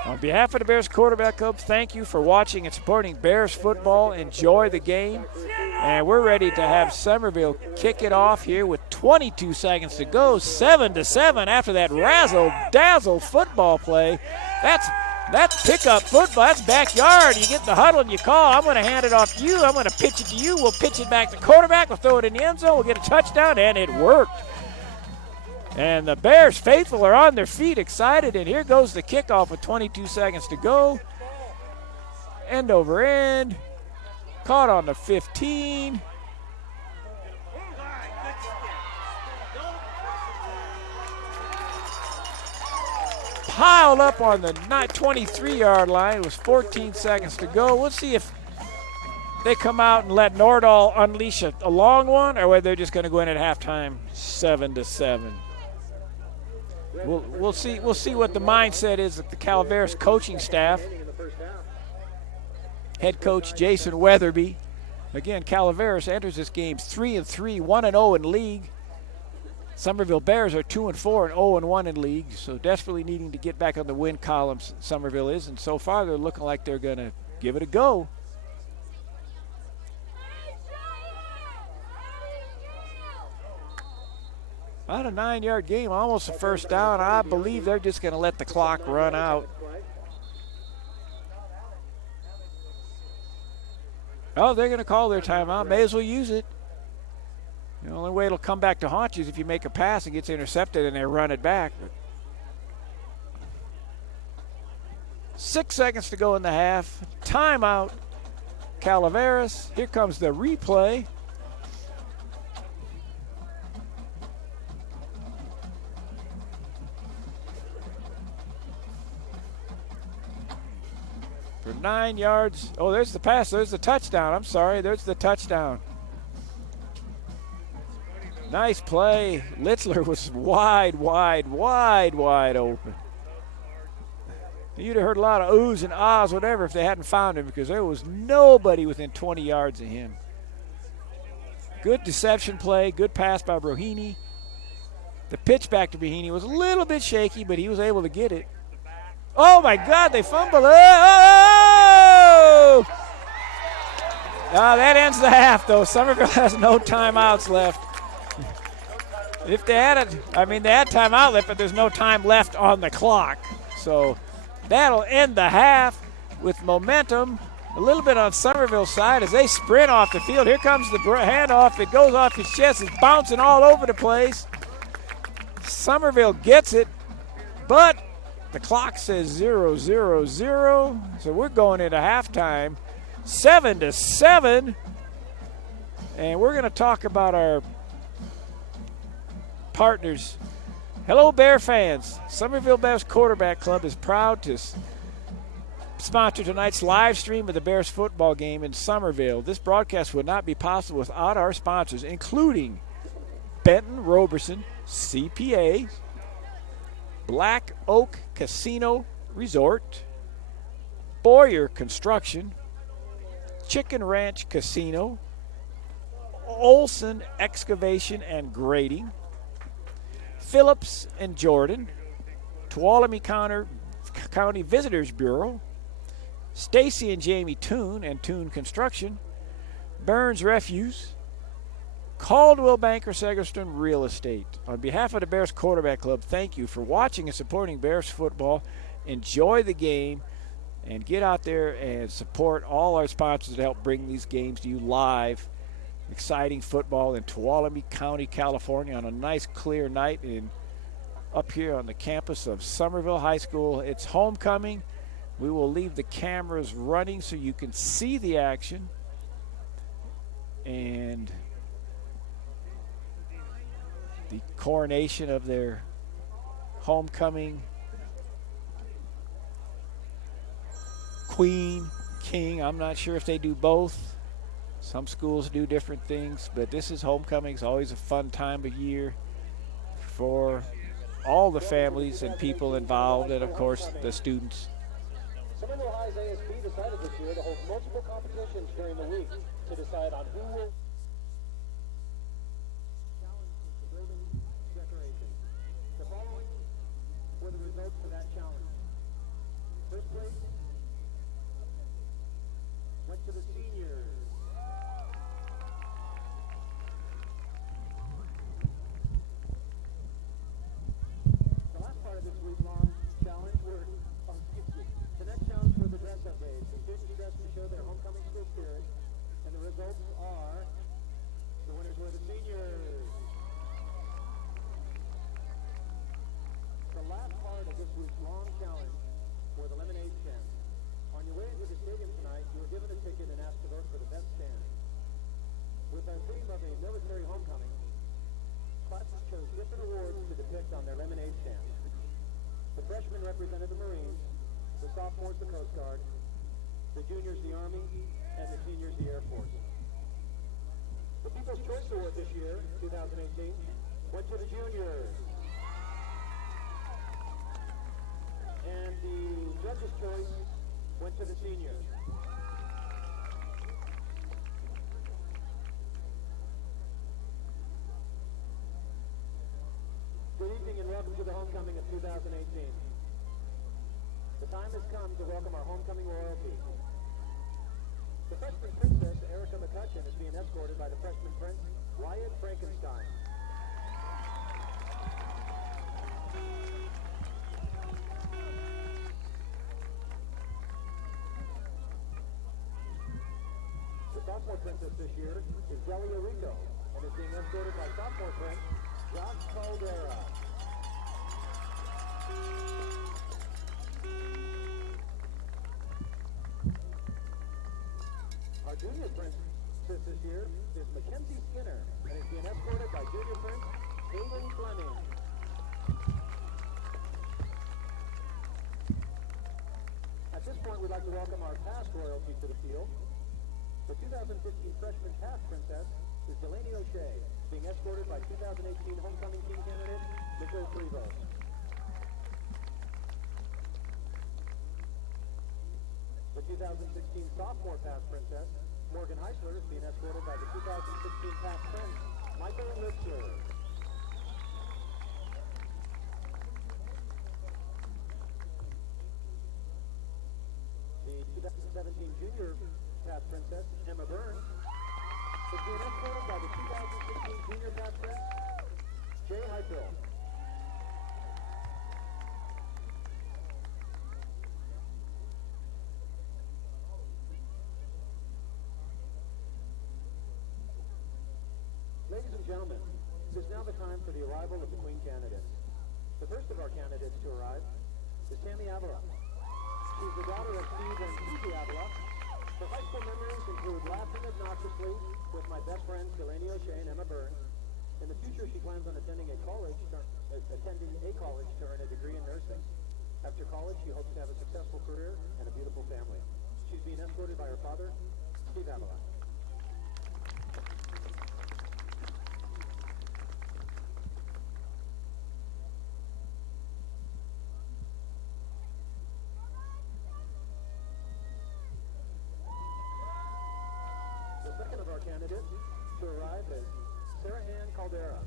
On behalf of the Bears Quarterback Club, thank you for watching and supporting Bears football. Enjoy the game. And we're ready to have Somerville kick it off here with 22 seconds to go. 7-7 after that razzle-dazzle football play. That's pickup football. That's backyard. You get the huddle and you call. I'm going to hand it off to you. I'm going to pitch it to you. We'll pitch it back to quarterback. We'll throw it in the end zone. We'll get a touchdown, and it worked. And the Bears faithful are on their feet, excited, and here goes the kickoff with 22 seconds to go. End over end. Caught on the 15. Piled up on the 23-yard line. It was 14 seconds to go. We'll see if they come out and let Nordahl unleash a long one, or whether they're just going to go in at halftime 7-7. We'll see what the mindset is of the Calaveras coaching staff. Head coach Jason Weatherby. Again, Calaveras enters this game 3-3, 1-0 in league. Somerville Bears are 2-4 and 0-1 in league, so desperately needing to get back on the win column. Somerville is, and so far they're looking like they're going to give it a go. About a 9-yard game, almost a first down. I believe they're just going to let the clock run out. Oh, they're going to call their timeout. May as well use it. The only way it'll come back to haunt you is if you make a pass and gets intercepted and they run it back. But 6 seconds to go in the half. Timeout, Calaveras. Here comes the replay. For 9 yards. Oh, there's the pass. There's the touchdown. I'm sorry. There's the touchdown. Nice play. Litzler was wide open. You'd have heard a lot of oohs and ahs, whatever, if they hadn't found him, because there was nobody within 20 yards of him. Good deception play. Good pass by Brohini. The pitch back to Bahini was a little bit shaky, but he was able to get it. Oh, my God, they fumbled. Oh! That ends the half, though. Somerville has no timeouts left. If they had they had timeout left, but there's no time left on the clock. So that'll end the half with momentum a little bit on Somerville's side as they sprint off the field. Here comes the handoff. It goes off his chest. It's bouncing all over the place. Somerville gets it, but the clock says 0-0-0. So we're going into halftime, 7-7. And we're going to talk about our partners. Hello, Bear fans. Somerville Bears Quarterback Club is proud to sponsor tonight's live stream of the Bears football game in Somerville. This broadcast would not be possible without our sponsors, including Benton Roberson CPA, Black Oak Casino Resort, Boyer Construction, Chicken Ranch Casino, Olson Excavation and Grading, Phillips and Jordan, Tuolumne County Visitors Bureau, Stacy and Jamie Toon and Toon Construction, Burns Refuse, Caldwell Banker Segerstrom Real Estate. On behalf of the Bears Quarterback Club, thank you for watching and supporting Bears football. Enjoy the game and get out there and support all our sponsors that help bring these games to you live. Exciting football in Tuolumne County, California on a nice clear night up here on the campus of Somerville High School. It's homecoming. We will leave the cameras running so you can see the action. And the coronation of their homecoming queen, king. I'm not sure if they do both. Some schools do different things, but this is homecoming. It's always a fun time of year for all the families and people involved, and of course the students. Somerville High's ASB decided this year to hold multiple competitions during the week to decide on who will challenge the building decoration. The following were the results for that challenge. First place went to the seniors. The last part of this week-long challenge the next challenge for the dress-up days. The students dressed to show their homecoming school spirit, and the results are the winners were the seniors. The last part of this week's long challenge for the lemonade stand. On your way into the stadium tonight, you were given a ticket and asked to vote for the best stand. With our theme of a military homecoming, classes chose different awards to depict on their lemonade stand. The freshmen represented the Marines, the sophomores the Coast Guard, the juniors the Army, and the seniors the Air Force. The People's Choice Award this year, 2018, went to the juniors. And the Judges' Choice went to the seniors. Good evening and welcome to the homecoming of 2018. The time has come to welcome our homecoming royalty. The freshman princess, Erica McCutcheon, is being escorted by the freshman prince, Wyatt Frankenstein. The sophomore princess this year is Delia Rico and is being escorted by sophomore prince, Josh Caldera. Our junior princess this year is Mackenzie Skinner and is being escorted by junior prince, Hayden Fleming. At this point, we'd like to welcome our past royalty to the field. The 2015 freshman past princess is Delaney O'Shea, being escorted by 2018 homecoming team candidate, Mitchell Prevost. The 2016 sophomore past princess, Morgan Heisler, is being escorted by the 2016 past prince, Michael Lipser. 2017 junior pass princess, Emma Burns, is being escorted by the 2016 junior pass prince, Jay Highfield. Ladies and gentlemen, it is now the time for the arrival of the Queen candidates. The first of our candidates to arrive is Tammy Avila. She's the daughter of Steve and Susie Avila. Her high school memories include laughing obnoxiously with my best friends Delaney O'Shea and Emma Burns. In the future, she plans on attending a college to earn a degree in nursing. After college, she hopes to have a successful career and a beautiful family. She's being escorted by her father, Steve Avila. The second of our candidates to arrive is Sarah Ann Caldera.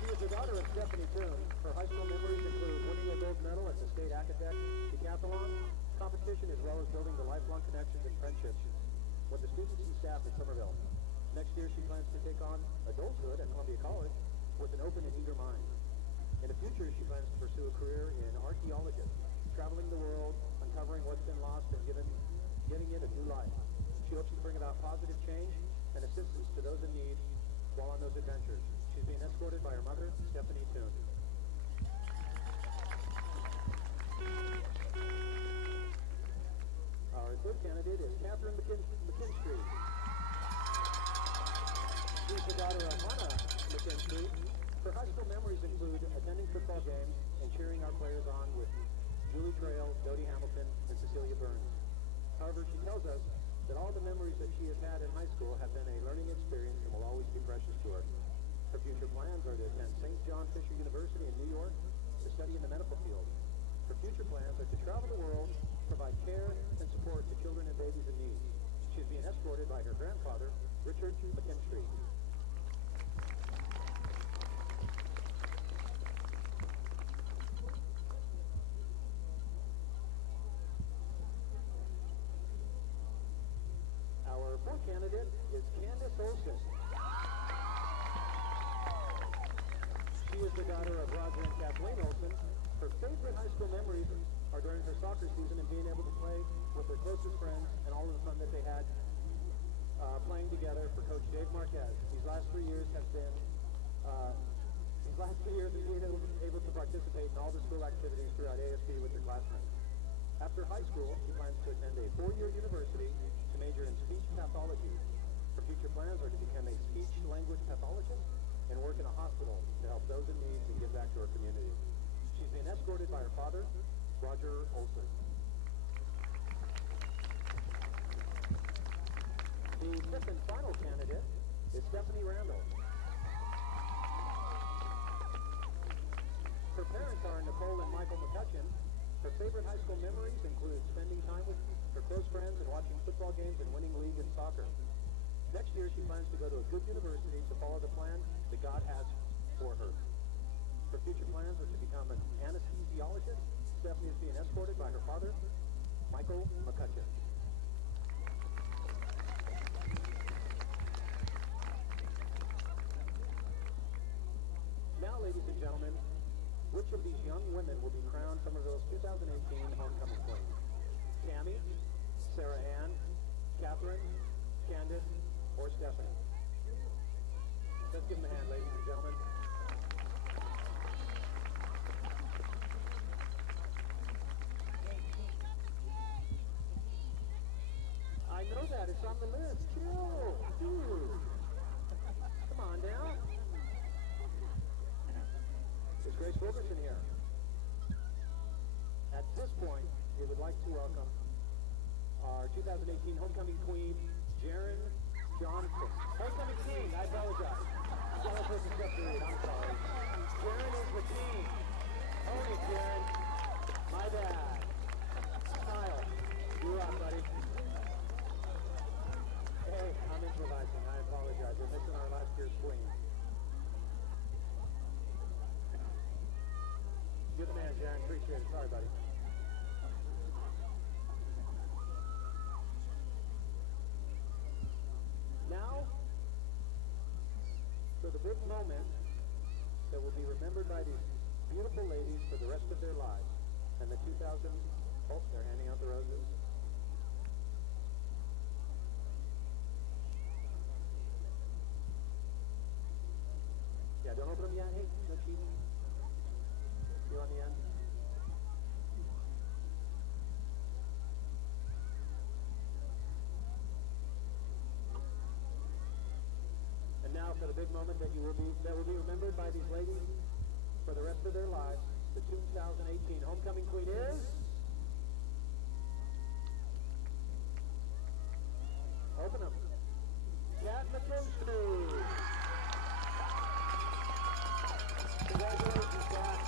She is the daughter of Stephanie Toon. Her high school memories include winning a gold medal at the state academic decathlon competition, as well as building the lifelong connections and friendships with the students and staff at Somerville. Next year, she plans to take on adulthood at Columbia College with an open and eager mind. In the future, she plans to pursue a career in archaeology, traveling the world, uncovering what's been lost, and giving it a new life. She hopes to bring about positive change and assistance to those in need while on those adventures. She's being escorted by her mother, Stephanie Toon. Our third candidate is Catherine McKinstry. She's the daughter of Hannah McKinstry. Her high school memories include attending football games and cheering our players on with Julie Trail, Dodie Hamilton, and Cecilia Burns. However, she tells us that all the memories that she has had in high school have been a learning experience and will always be precious to her. Her future plans are to attend St. John Fisher University in New York to study in the medical field. Her future plans are to travel the world, provide care and support to children and babies in need. She is being escorted by her grandfather, Richard McKinstry. Our fourth candidate is Candace Olson. She is the daughter of Roger and Kathleen Olson. Her favorite high school memories are during her soccer season and being able to play with her closest friends and all of the fun that they had playing together for Coach Dave Marquez. These last 3 years have been being able to participate in all the school activities throughout ASB with her classmates. After high school, she plans to attend a 4-year university to major in speech pathology. Her future plans are to become a speech-language pathologist and work in a hospital to help those in need and give back to her community. She's being escorted by her father, Roger Olson. The fifth and final candidate is Stephanie Randall. Her parents are Nicole and Michael McCutcheon. Her favorite high school memories include spending time with her close friends and watching football games and winning league in soccer. Next year, she plans to go to a good university to follow the plan that God has for her. Her future plans are to become an anesthesiologist. Stephanie is being escorted by her father, Michael McCutcheon. Now, ladies and gentlemen, which of these young women will be crowned Somerville's 2018 Homecoming Queen? Tammy, Sarah Ann, Catherine, Candace, or Stephanie? Let's give them a hand, ladies and gentlemen. I know that. It's on the list. Chill. Dude. Come on down. Is Grace Wilkerson here? At this point, we would like to welcome our 2018 Homecoming Queen, Jaren Johnson. Homecoming King, I apologize. Sorry for the stuff to read, I'm sorry. Jaren is the king. Own it, Jaren. My bad. Kyle, you're up, buddy. Hey, I'm improvising. I apologize. We're missing our last year's queen. You're the man, Jaren. Appreciate it. Sorry, buddy. the big moment that will be remembered by these beautiful ladies for the rest of their lives. And the 2000, oh, they're handing out the roses. Yeah, don't open them yet. Hey, no cheating. You on the end? And now for the big moment that will be remembered by these ladies for the rest of their lives. The 2018 homecoming queen is open them. Kat McKinstry. Congratulations, Kat.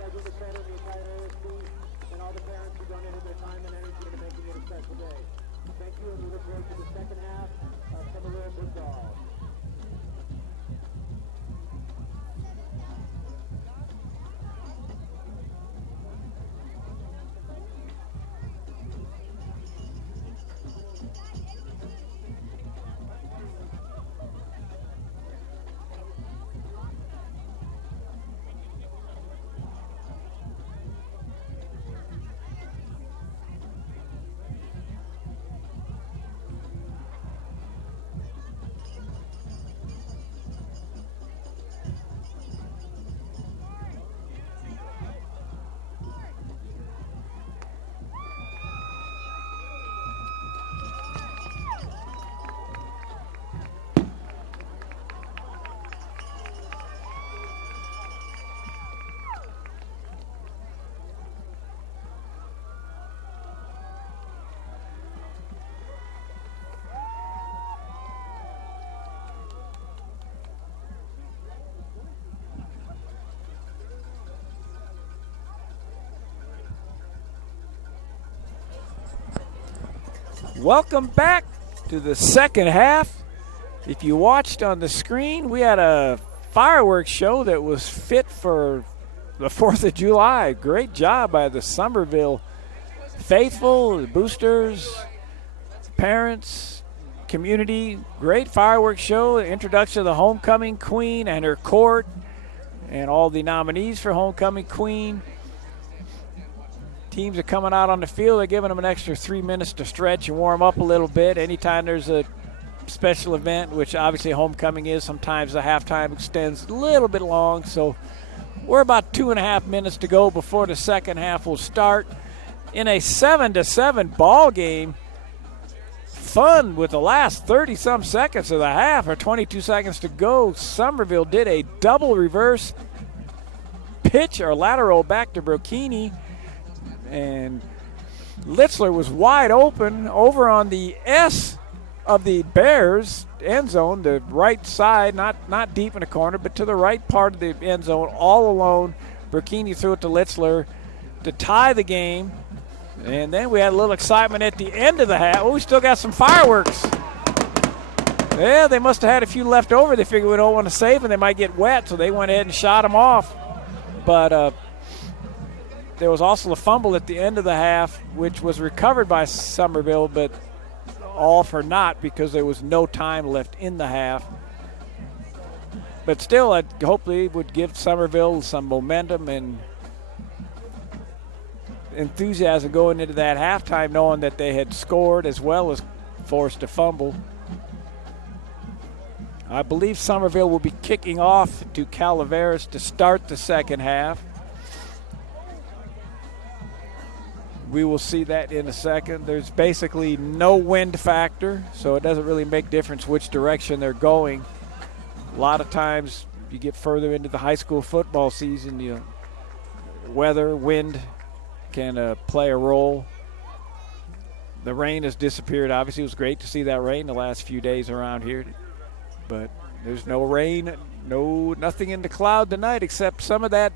I do the credit of the entire ASB and all the parents who donated their time and energy to making it a special day. Thank you, and we look forward to the second half of Summerville football. Welcome back to the second half. If you watched on the screen, we had a fireworks show that was fit for the 4th of July. Great job by the Somerville faithful, the boosters, parents, community. Great fireworks show. Introduction of the homecoming queen and her court and all the nominees for homecoming queen. Teams are coming out on the field. They're giving them an extra 3 minutes to stretch and warm up a little bit. Anytime there's a special event, which obviously homecoming is, sometimes the halftime extends a little bit long. So we're about 2.5 minutes to go before the second half will start. In a 7-7 ball game, fun with the last 30-some seconds of the half, or 22 seconds to go. Somerville did a double reverse pitch or lateral back to Brocchini. And Litzler was wide open over on the S of the Bears end zone, the right side, not deep in the corner, but to the right part of the end zone, all alone. Brocchini threw it to Litzler to tie the game. And then we had a little excitement at the end of the half. Oh, we still got some fireworks. Yeah, they must have had a few left over. They figured we don't want to save them. They might get wet, so they went ahead and shot them off. But there was also a fumble at the end of the half, which was recovered by Somerville, but all for naught because there was no time left in the half. But still, it hopefully would give Somerville some momentum and enthusiasm going into that halftime, knowing that they had scored as well as forced a fumble. I believe Somerville will be kicking off to Calaveras to start the second half. We will see that in a second. There's basically no wind factor, so it doesn't really make difference which direction they're going. A lot of times you get further into the high school football season, weather, wind can play a role. The rain has disappeared. Obviously, it was great to see that rain the last few days around here. But there's no rain, nothing in the cloud tonight except some of that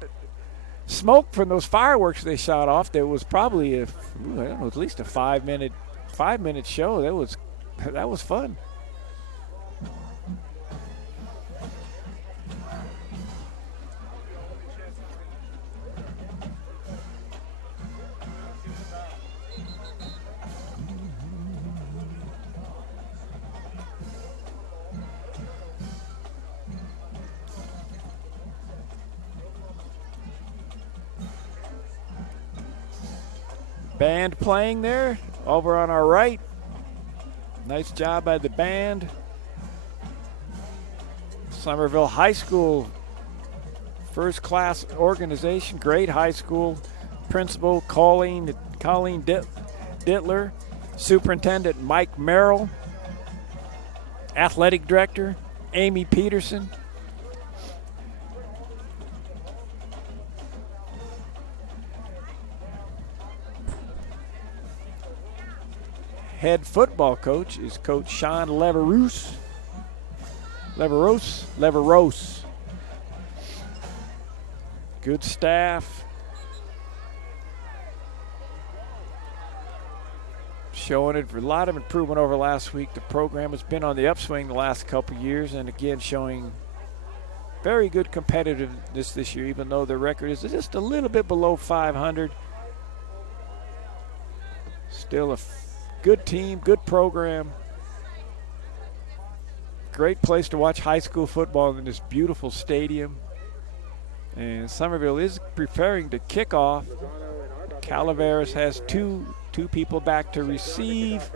smoke from those fireworks they shot off. There was probably at least a 5 minute show. That was fun. Band playing there over on our right. Nice job by the band. Somerville High School, first class organization, great high school. Principal Colleen Dittler, Superintendent Mike Merrill, Athletic Director Amy Peterson. Head football coach is Coach Sean Leveros. Good staff, showing a lot of improvement over last week. The program has been on the upswing the last couple years, and again showing very good competitiveness this year, even though the record is just a little bit below 500. Still a good team, good program. Great place to watch high school football in this beautiful stadium. And Somerville is preparing to kick off. Calaveras has two people back to receive.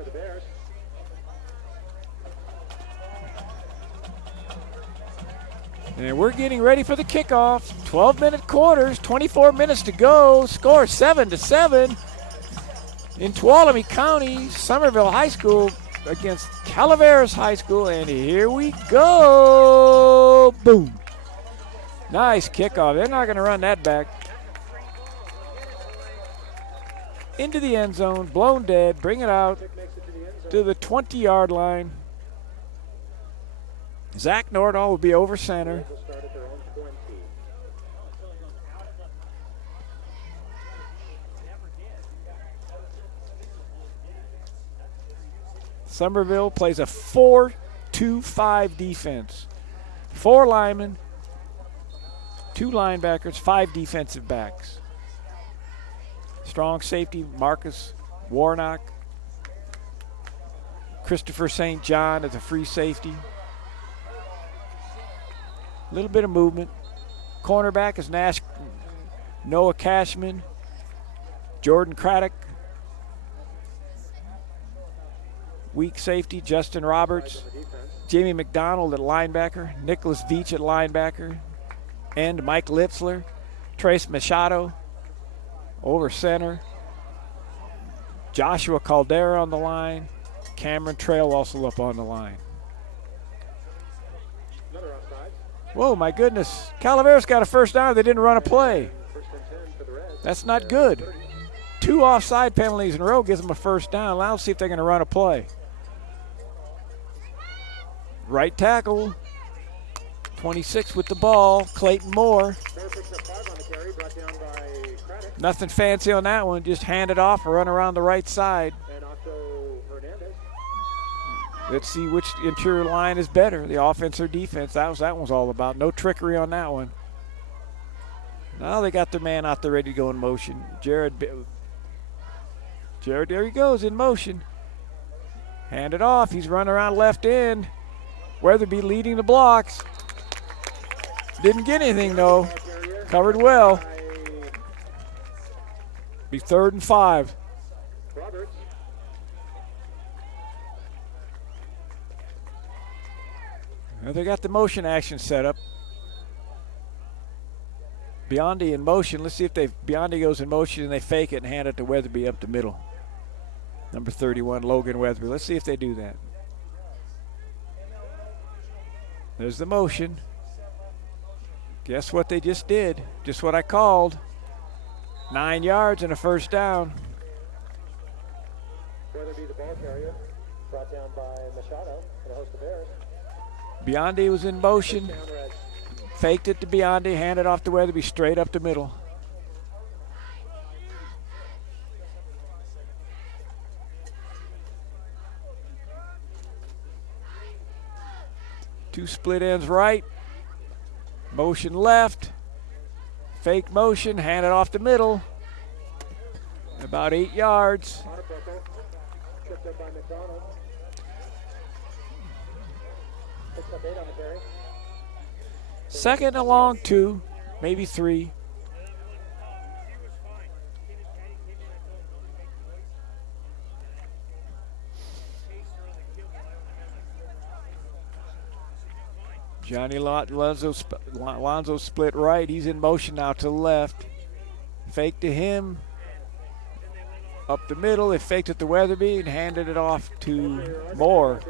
And we're getting ready for the kickoff. 12-minute quarters, 24 minutes to go. Score 7-7 in Tuolumne County. Somerville High School against Calaveras High School, and here we go. Boom. Nice kickoff. They're not going to run that back. Into the end zone, blown dead, bring it out to the 20-yard line. Zach Nordahl will be over center. Somerville plays a 4-2-5 defense. 4 linemen, 2 linebackers, 5 defensive backs. Strong safety, Marcus Warnock. Christopher St. John as a free safety. A little bit of movement. Cornerback is Noah Cashman, Jordan Craddock. Weak safety, Justin Roberts. Jamie McDonald at linebacker. Nicholas Veach at linebacker. And Mike Litzler. Trace Machado over center. Joshua Caldera on the line. Cameron Trail also up on the line. Whoa, my goodness. Calaveras got a first down. They didn't run a play. That's not good. 2 offside penalties in a row gives them a first down. Now let's see if they're going to run a play. Right tackle. 26 with the ball. Clayton Moore. Nothing fancy on that one. Just hand it off or run around the right side. Let's see which interior line is better, the offense or defense. That one's all about. No trickery on that one. Now they got their man out there ready to go in motion. Jared, there he goes in motion. Hand it off. He's running around left end. Weatherby leading the blocks. Didn't get anything, though. Covered well. Be 3rd and 5. Well, they got the motion action set up. Biondi in motion. Let's see if Biondi goes in motion and they fake it and hand it to Weatherby up the middle. Number 31, Logan Weatherby. Let's see if they do that. There's the motion. Guess what they just did? Just what I called. 9 yards and a first down. Weatherby, the ball carrier, brought down by Machado for the host of Bears. Biondi was in motion. Faked it to Biondi, handed off to Weatherby straight up the middle. Two split ends right. Motion left. Fake motion, handed off the middle. About 8 yards. Second and long 2, maybe 3. Johnny Alonzo split right. He's in motion now to the left. Fake to him. Up the middle. They faked it to Weatherby and handed it off to Moore.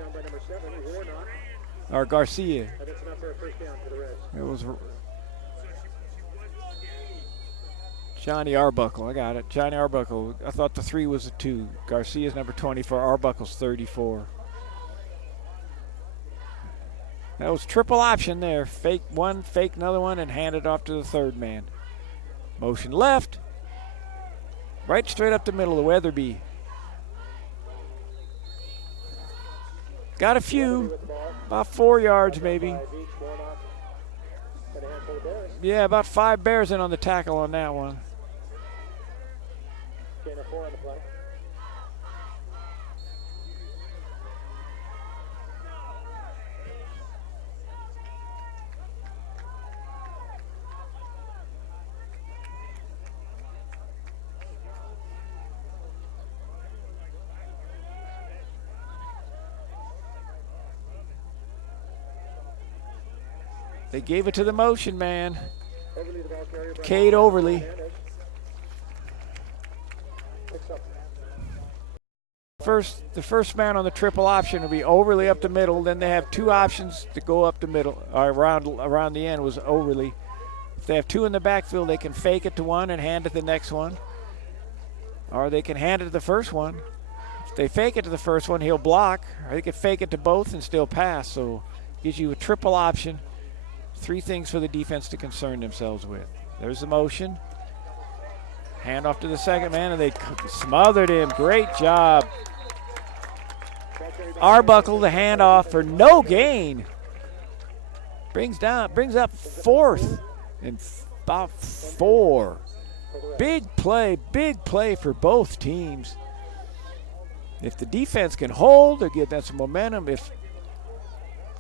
Or Garcia. It was Johnny Arbuckle. I got it. Johnny Arbuckle. I thought the 3 was a 2. Garcia's number 24. Arbuckle's 34. That was triple option there. Fake one, fake another one, and hand it off to the 3rd man. Motion left. Right straight up the middle of Weatherby. Got a few, about 4 yards maybe. Yeah, about 5 Bears in on the tackle on that one. They gave it to the motion man. Cade Overly. The first man on the triple option will be Overly up the middle. Then they have 2 options to go up the middle, or around the end was Overly. If they have 2 in the backfield, they can fake it to one and hand it to the next one. Or they can hand it to the first one. If they fake it to the first one, he'll block. Or they can fake it to both and still pass. So it gives you a triple option. 3 things for the defense to concern themselves with. There's the motion. Hand off to the second man, and they smothered him. Great job. Arbuckle, the handoff for no gain. Brings up 4th and about 4. Big play for both teams. If the defense can hold, they'll get that some momentum. If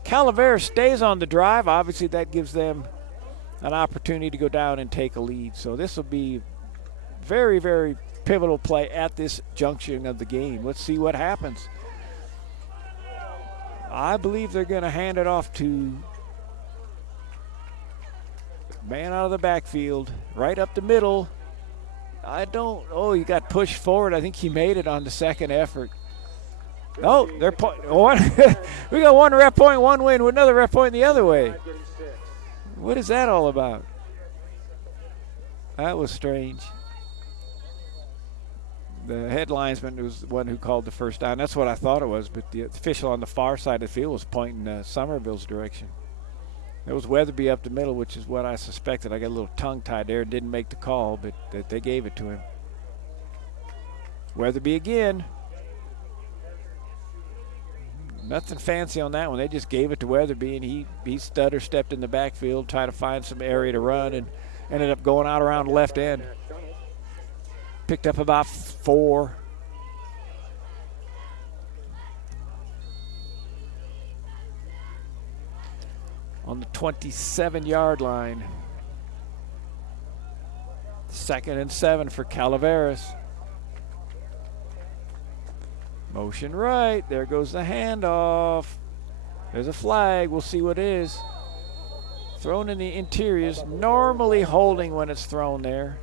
Calaveras stays on the drive, obviously that gives them an opportunity to go down and take a lead. So this will be very, very pivotal play at this junction of the game. Let's see what happens. I believe they're going to hand it off to man out of the backfield, right up the middle. You got pushed forward. I think he made it on the second effort. No, they're we got 1 rep point, 1 win with another rep point the other way. What is that all about? That was strange. The head linesman was the one who called the first down. That's what I thought it was, but the official on the far side of the field was pointing Somerville's direction. It was Weatherby up the middle, which is what I suspected. I got a little tongue-tied there, didn't make the call, but they gave it to him. Weatherby again. Nothing fancy on that one. They just gave it to Weatherby, and he stepped in the backfield, tried to find some area to run, and ended up going out around the left end. Picked up about 4. On the 27-yard line. 2nd and 7 for Calaveras. Motion right. There goes the handoff. There's a flag. We'll see what it is. Thrown in the interiors. Normally holding when it's thrown there.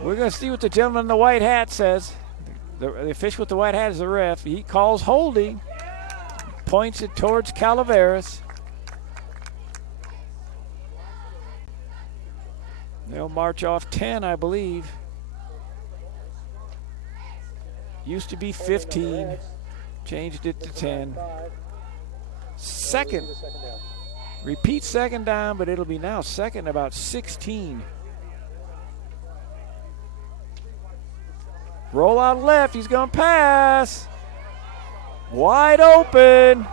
We're going to see what the gentleman in the white hat says. The official with the white hat is the ref. He calls holding. Points it towards Calaveras. They'll march off 10, I believe. Used to be 15. Changed it to 10. Second. Repeat second down, but it'll be now second about 16. Roll out left. He's going to pass. Wide open.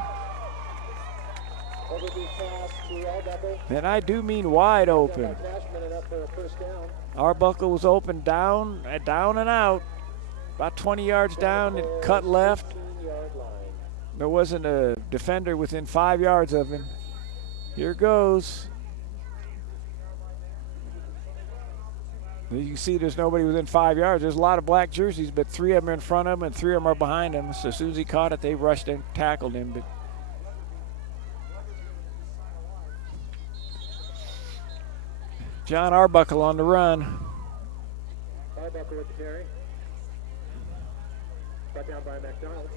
And I do mean wide open. Arbuckle was open down and out. About 20 yards down and cut left. There wasn't a defender within 5 yards of him. Here goes. You can see there's nobody within 5 yards. There's a lot of black jerseys, but 3 of them are in front of him and 3 of them are behind him. So as soon as he caught it, they rushed and tackled him. But John Arbuckle on the run. Arbuckle with the carry. Brought down by McDonald.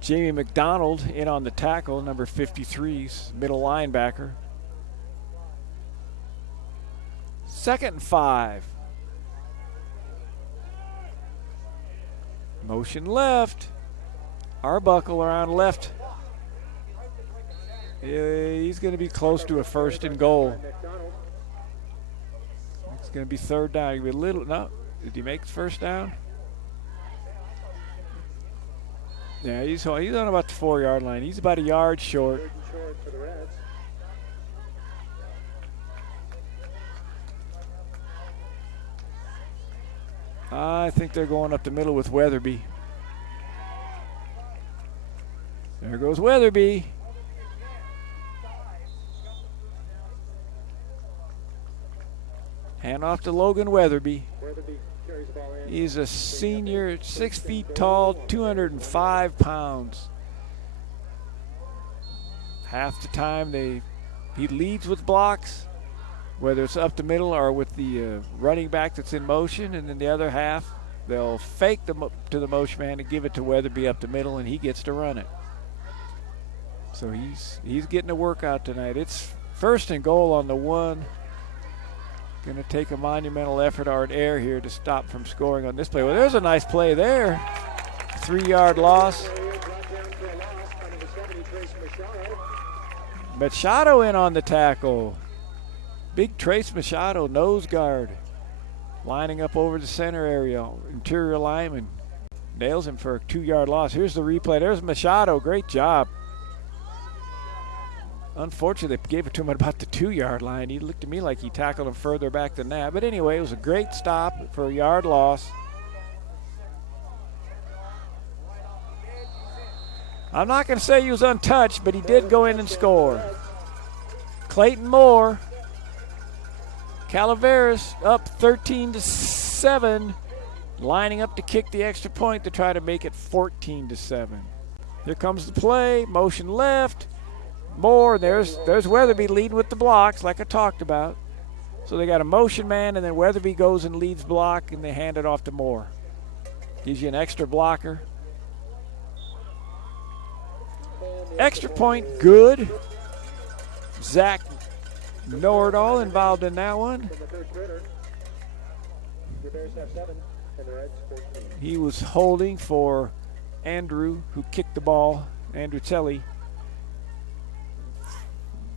Jamie McDonald in on the tackle, number 53's middle linebacker. 2nd and 5. Motion left. Arbuckle around left He's going to be close to a 1st and goal. It's going to be 3rd down. He'll be a little. No, did he make the 1st down? Yeah, he's on about the 4-yard line. He's about a yard short. I think they're going up the middle with Weatherby. There goes Weatherby. Hand off to Logan Weatherby. He's a senior, 6 feet tall, 205 pounds. Half the time he leads with blocks, whether it's up the middle or with the running back that's in motion, and then the other half, they'll fake to the motion man and give it to Weatherby up the middle, and he gets to run it. So he's getting a workout tonight. It's 1st and goal on the 1. Going to take a monumental effort or an error here to stop from scoring on this play. Well, there's a nice play there. 3-yard loss. Machado in on the tackle. Big Trace Machado, nose guard. Lining up over the center area. Interior lineman. Nails him for a 2-yard loss. Here's the replay. There's Machado. Great job. Unfortunately, they gave it to him at about the 2-yard line. He looked to me like he tackled him further back than that. But anyway, it was a great stop for a yard loss. I'm not going to say he was untouched, but he did go in and score. Clayton Moore. Calaveras up 13-7, lining up to kick the extra point to try to make it 14-7. Here comes the play, motion left. Moore, there's Weatherby leading with the blocks like I talked about. So they got a motion man, and then Weatherby goes and leads block, and they hand it off to Moore. Gives you an extra blocker. Extra point, good. Zach Nordahl involved in that one. He was holding for Andrew, who kicked the ball, Andrew Telly.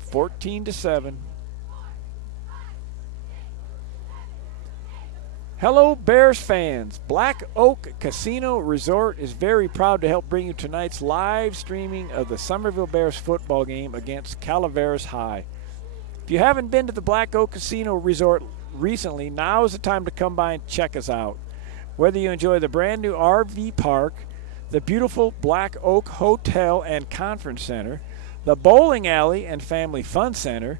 14-7. Hello, Bears fans. Black Oak Casino Resort is very proud to help bring you tonight's live streaming of the Somerville Bears football game against Calaveras High. If you haven't been to the Black Oak Casino Resort recently, now is the time to come by and check us out. Whether you enjoy the brand new RV park, the beautiful Black Oak Hotel and Conference Center, the bowling alley and family fun center,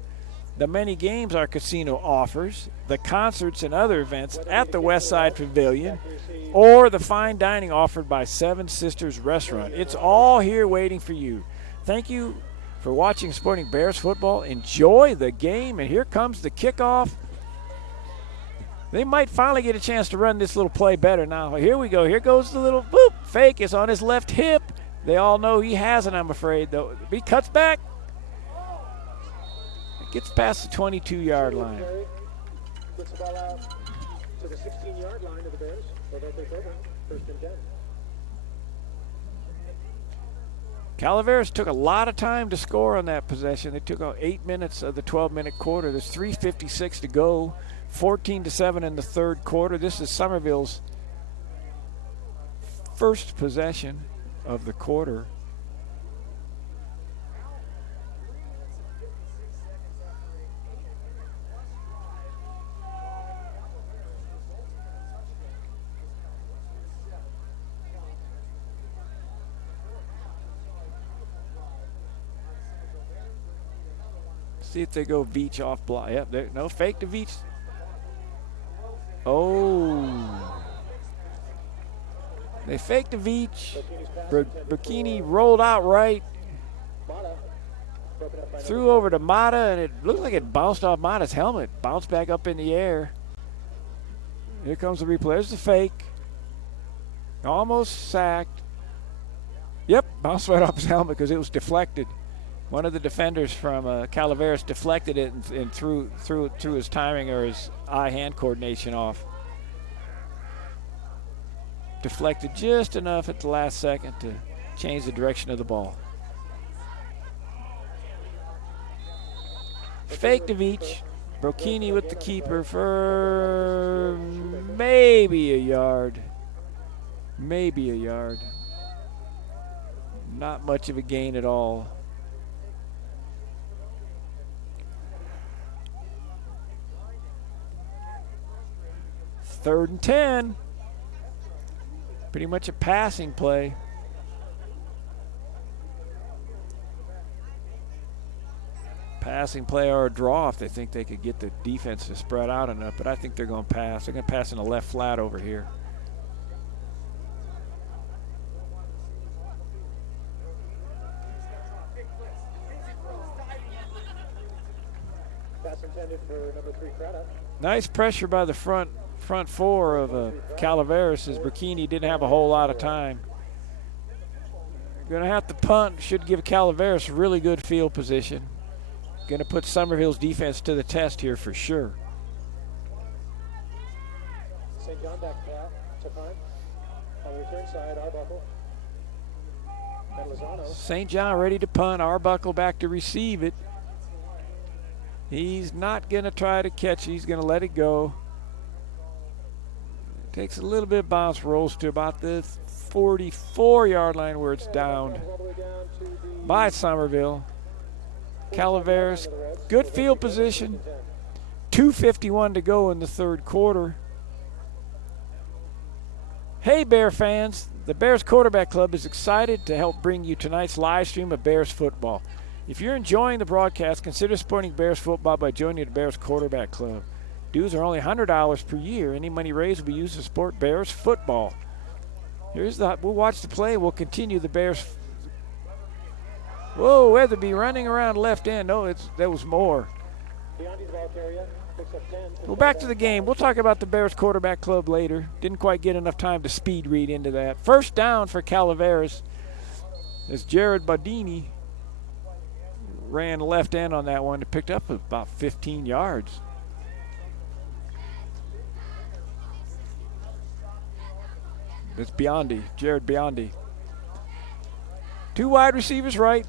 the many games our casino offers, the concerts and other events at the Westside Pavilion, or the fine dining offered by Seven Sisters Restaurant. It's all here waiting for you. Thank you for watching Sporting Bears football. Enjoy the game, and here comes the kickoff. They might finally get a chance to run this little play better now. Here we go. Here goes the little boop. Fake is on his left hip. They all know he hasn't, I'm afraid, though. He cuts back. Gets past the 22-yard line. Gets the ball out to the 16-yard line of the Bears. So they'll take over. 1st and 10. Calaveras took a lot of time to score on that possession. They took 8 minutes of the 12-minute quarter. There's 3:56 to go. 14-7 in the 3rd quarter. This is Somerville's first possession of the quarter. See if they go Veach off block. Yep, no fake to Veach. Oh. They faked to Veach. Burkini rolled out right. Threw over to Mata, and it looked like it bounced off Mata's helmet. Bounced back up in the air. Here comes the replay. There's the fake. Almost sacked. Yep, bounced right off his helmet because it was deflected. One of the defenders from Calaveras deflected it and threw his timing or his eye-hand coordination off. Deflected just enough at the last second to change the direction of the ball. fake to Veach. Brocchini with the keeper for maybe a yard. Maybe a yard. Not much of a gain at all. Third and 10. Pretty much a passing play. Passing play or a draw if they think they could get the defense to spread out enough, but I think they're going to pass. They're going to pass in the left flat over here. Pass intended for number 3, Craddock. Nice pressure by the front four of Calaveras as Brocchini didn't have a whole lot of time. Going to have to punt. Should give Calaveras really good field position. Going to put Somerville's defense to the test here for sure. St. John back to punt. On the return side, Arbuckle. And Lozano. St. John ready to punt. Arbuckle back to receive it. He's not going to try to catch it. He's going to let it go. Takes a little bit of bounce, rolls to about the 44-yard line where it's downed by Somerville. Calaveras, good field position. 2:51 to go in the third quarter. Hey, Bear fans. The Bears Quarterback Club is excited to help bring you tonight's live stream of Bears football. If you're enjoying the broadcast, consider supporting Bears football by joining the Bears Quarterback Club. Dues are only $100 per year. Any money raised will be used to support Bears football. We'll watch the play. We'll continue the Bears. Whoa, Weatherby running around left end. No, that was more. Well, back to the game. We'll talk about the Bears Quarterback Club later. Didn't quite get enough time to speed read into that. First down for Calaveras as Jared Bodini ran left end on that one and picked up about 15 yards. It's Biondi, Jared Biondi. 2 wide receivers right.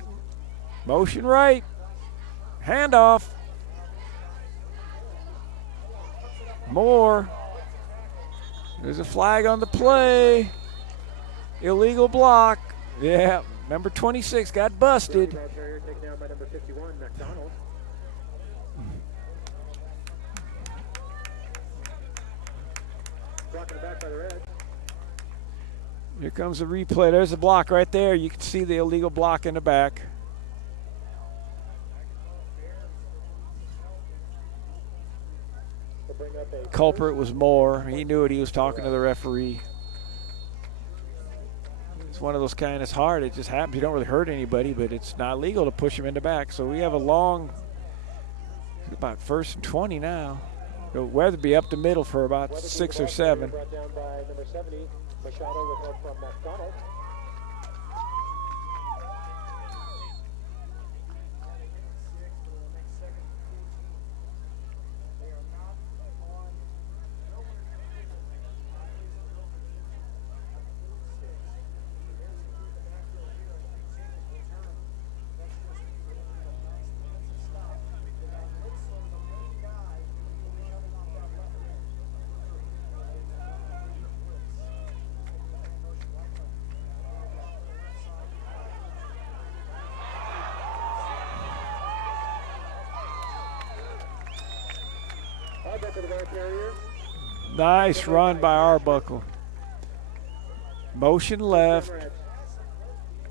Motion right. Handoff. Moore. There's a flag on the play. Illegal block. Yeah, number 26 got busted. Taken down by number 51, McDonald. Blocking it back by the red. Here comes the replay. There's a block right there. You can see the illegal block in the back. Culprit was Moore. He knew it. He was talking to the referee. It's one of those kind that's hard. It just happens. You don't really hurt anybody, but it's not legal to push him in the back. So we have a long, about 1st and 20 now. Weatherby up the middle for about 6 or 7. Brought down by number 70, Machado with help from McDonald. Nice run by Arbuckle. Motion left.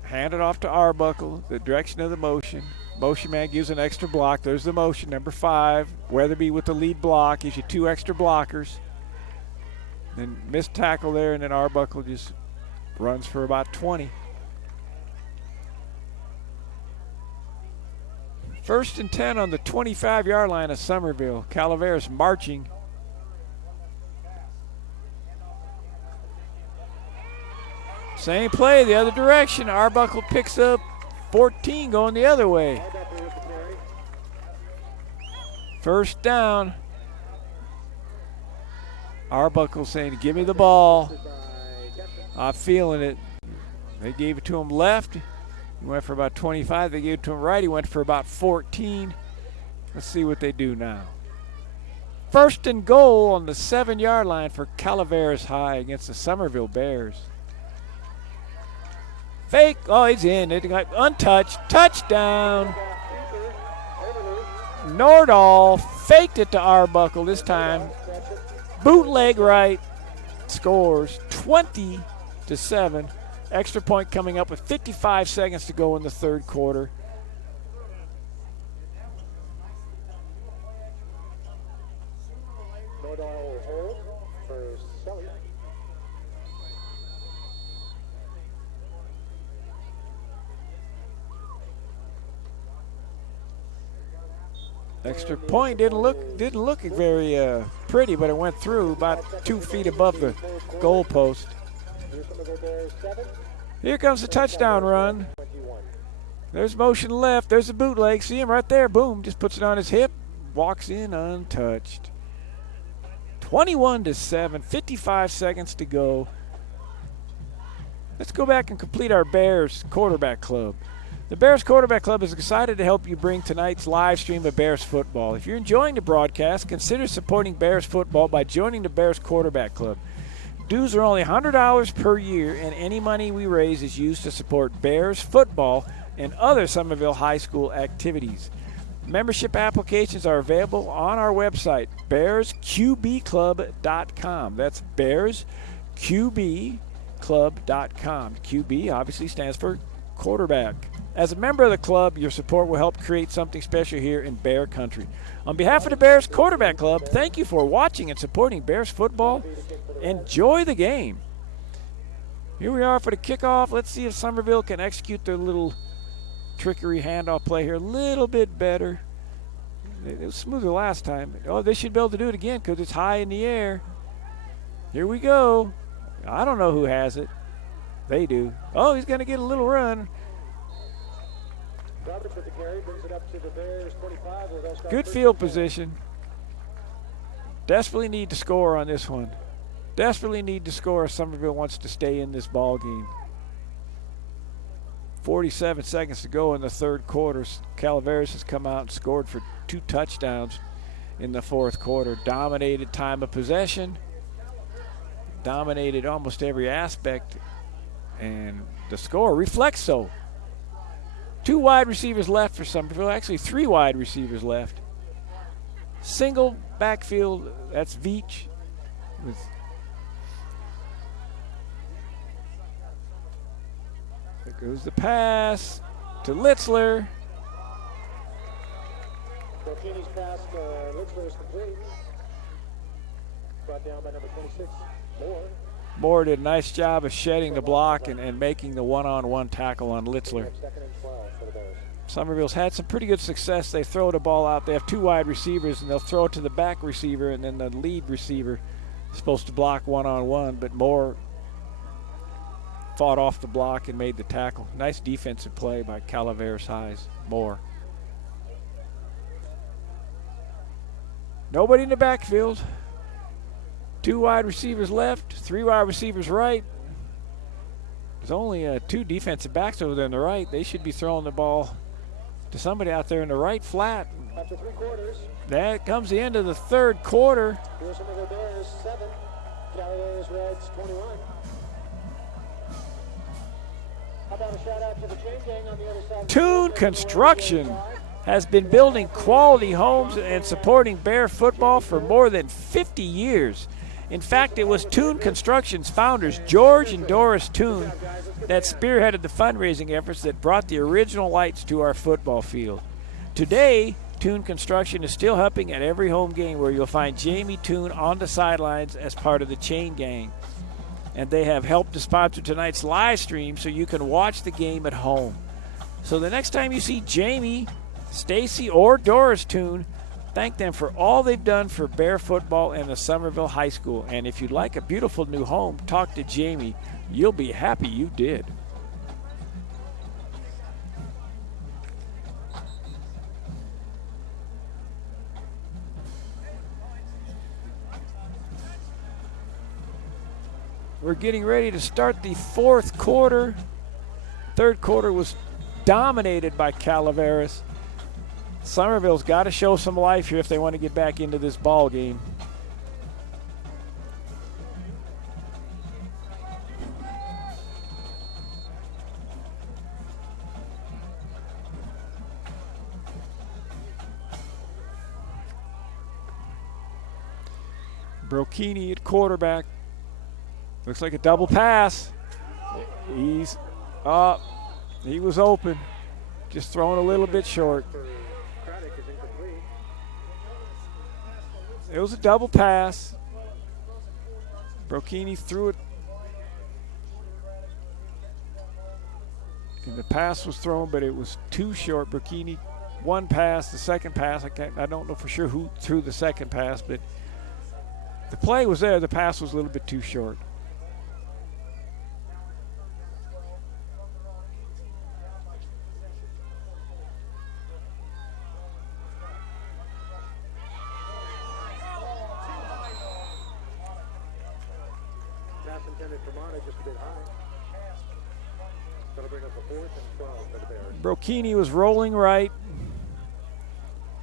Hand it off to Arbuckle, the direction of the motion. Motion man gives an extra block. There's the motion, number 5. Weatherby with the lead block. Gives you 2 extra blockers. Then missed tackle there, and then Arbuckle just runs for about 20. 1st and 10 on the 25-yard line of Somerville. Calaveras marching. Same play, the other direction. Arbuckle picks up 14 going the other way. 1st down. Arbuckle saying, give me the ball. I'm feeling it. They gave it to him left. He went for about 25. They gave it to him right. He went for about 14. Let's see what they do now. First and goal on the 7-yard line for Calaveras High against the Somerville Bears. Fake. Oh, he's in. It got untouched. Touchdown. Nordahl faked it to Arbuckle this time. Bootleg right. Scores 20-7. Extra point coming up with 55 seconds to go in the third quarter. Nordahl hold for Sully. Extra point didn't look very pretty, but it went through about 2 feet above the goal post. Here comes the touchdown run. There's motion left. There's a bootleg. See him right there. Boom. Just puts it on his hip. Walks in untouched. 21-7. 55 seconds to go. Let's go back and complete our Bears Quarterback Club. The Bears Quarterback Club is excited to help you bring tonight's live stream of Bears football. If you're enjoying the broadcast, consider supporting Bears football by joining the Bears Quarterback Club. Dues are only $100 per year, and any money we raise is used to support Bears football and other Somerville High School activities. Membership applications are available on our website, bearsqbclub.com. That's bearsqbclub.com. QB obviously stands for quarterback. As a member of the club, your support will help create something special here in Bear Country. On behalf of the Bears Quarterback Club, thank you for watching and supporting Bears football. Enjoy the game. Here we are for the kickoff. Let's see if Somerville can execute their little trickery handoff play here a little bit better. It was smoother last time. Oh, they should be able to do it again because it's high in the air. Here we go. I don't know who has it. They do. Oh, he's going to get a little run. Roberts with the carry, brings it up to the Bears 25. Good field position. Desperately need to score on this one. Desperately need to score if Somerville wants to stay in this ball game. 47 seconds to go in the third quarter. Calaveras has come out and scored for 2 touchdowns in the fourth quarter. Dominated time of possession. Dominated almost every aspect. And the score reflects so. 2 wide receivers left for Somerville. Actually, 3 wide receivers left. Single backfield. That's Veach. There goes the pass to Litzler. Dorkini's pass to Litzler is complete. Brought down by number 26, Moore. Moore did a nice job of shedding the block and making the one-on-one tackle on Litzler. Somerville's had some pretty good success. They throw the ball out. They have 2 wide receivers, and they'll throw it to the back receiver, and then the lead receiver is supposed to block one-on-one, but Moore fought off the block and made the tackle. Nice defensive play by Calaveras High's Moore. Nobody in the backfield. 2 wide receivers left, 3 wide receivers right. There's only 2 defensive backs over there on the right. They should be throwing the ball to somebody out there in the right flat. After 3 quarters. That comes the end of the third quarter. Here's some of the Bears 7, Calaveras Reds 21. How about a shout out to the chain gang on the other side? Toon Construction has been building quality homes and supporting Bear football for more than 50 years. In fact, it was Toon Construction's founders, George and Doris Toon, that spearheaded the fundraising efforts that brought the original lights to our football field. Today, Toon Construction is still helping at every home game where you'll find Jamie Toon on the sidelines as part of the chain gang. And they have helped to sponsor tonight's live stream so you can watch the game at home. So the next time you see Jamie, Stacy, or Doris Toon, thank them for all they've done for Bear football and the Somerville High School. And if you'd like a beautiful new home, talk to Jamie. You'll be happy you did. We're getting ready to start the fourth quarter. Third quarter was dominated by Calaveras. Somerville's got to show some life here if they want to get back into this ball game. Brocchini at quarterback. Looks like a double pass. He's up. He was open. Just throwing a little bit short. It was a double pass. Brocchini threw it. And the pass was thrown, but it was too short. Brocchini, one pass, the second pass. I don't know for sure who threw the second pass, but the play was there. The pass was a little bit too short. Pass intended for Mata, just a bit high. That'll bring up a 4th and 12 for the Bears. Brocchini was rolling right.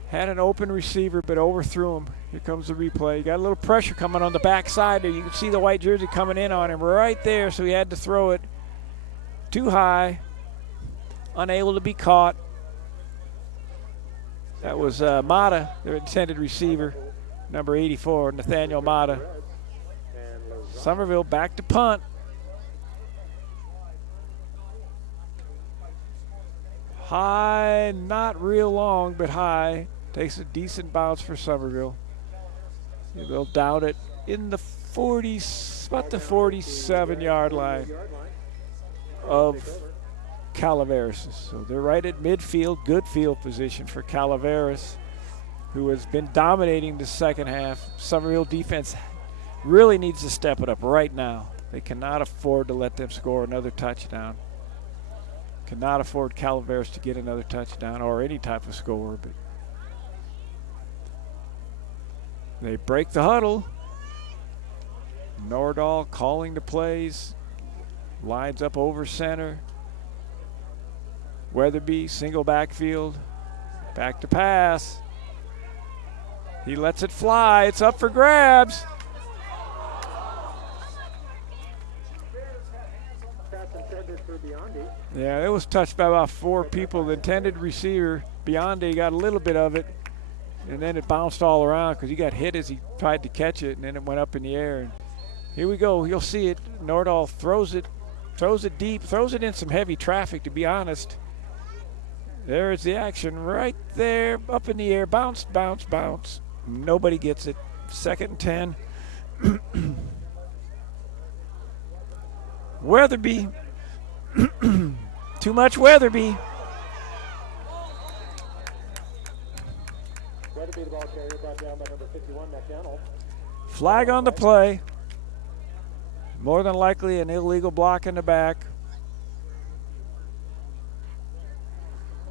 Had an open receiver, but overthrew him. Here comes the replay. Got a little pressure coming on the backside there. You can see the white jersey coming in on him right there, so he had to throw it too high. Unable to be caught. That was Mata, their intended receiver, number 84, Nathaniel Mata. Somerville back to punt. High, not real long, but high. Takes a decent bounce for Somerville. They'll down it in the 40s, about the 47-yard line of Calaveras. So they're right at midfield, good field position for Calaveras, who has been dominating the second half. Somerville defense really needs to step it up right now. They cannot afford to let them score another touchdown. Cannot afford Calaveras to get another touchdown or any type of score, but they break the huddle. Nordahl calling the plays. Lines up over center. Weatherby, single backfield. Back to pass. He lets it fly. It's up for grabs. Yeah, it was touched by about 4 people. The intended receiver, Biondi, got a little bit of it, and then it bounced all around because he got hit as he tried to catch it, and then it went up in the air. And here we go. You'll see it. Nordahl throws it deep, throws it in some heavy traffic, to be honest. There's the action right there, up in the air. Bounce, bounce, bounce. Nobody gets it. 2nd and 10. Weatherby. Too much Weatherby. Weatherby, the ball carrier, brought down by number 51, McDonald. Flag on the play. More than likely an illegal block in the back.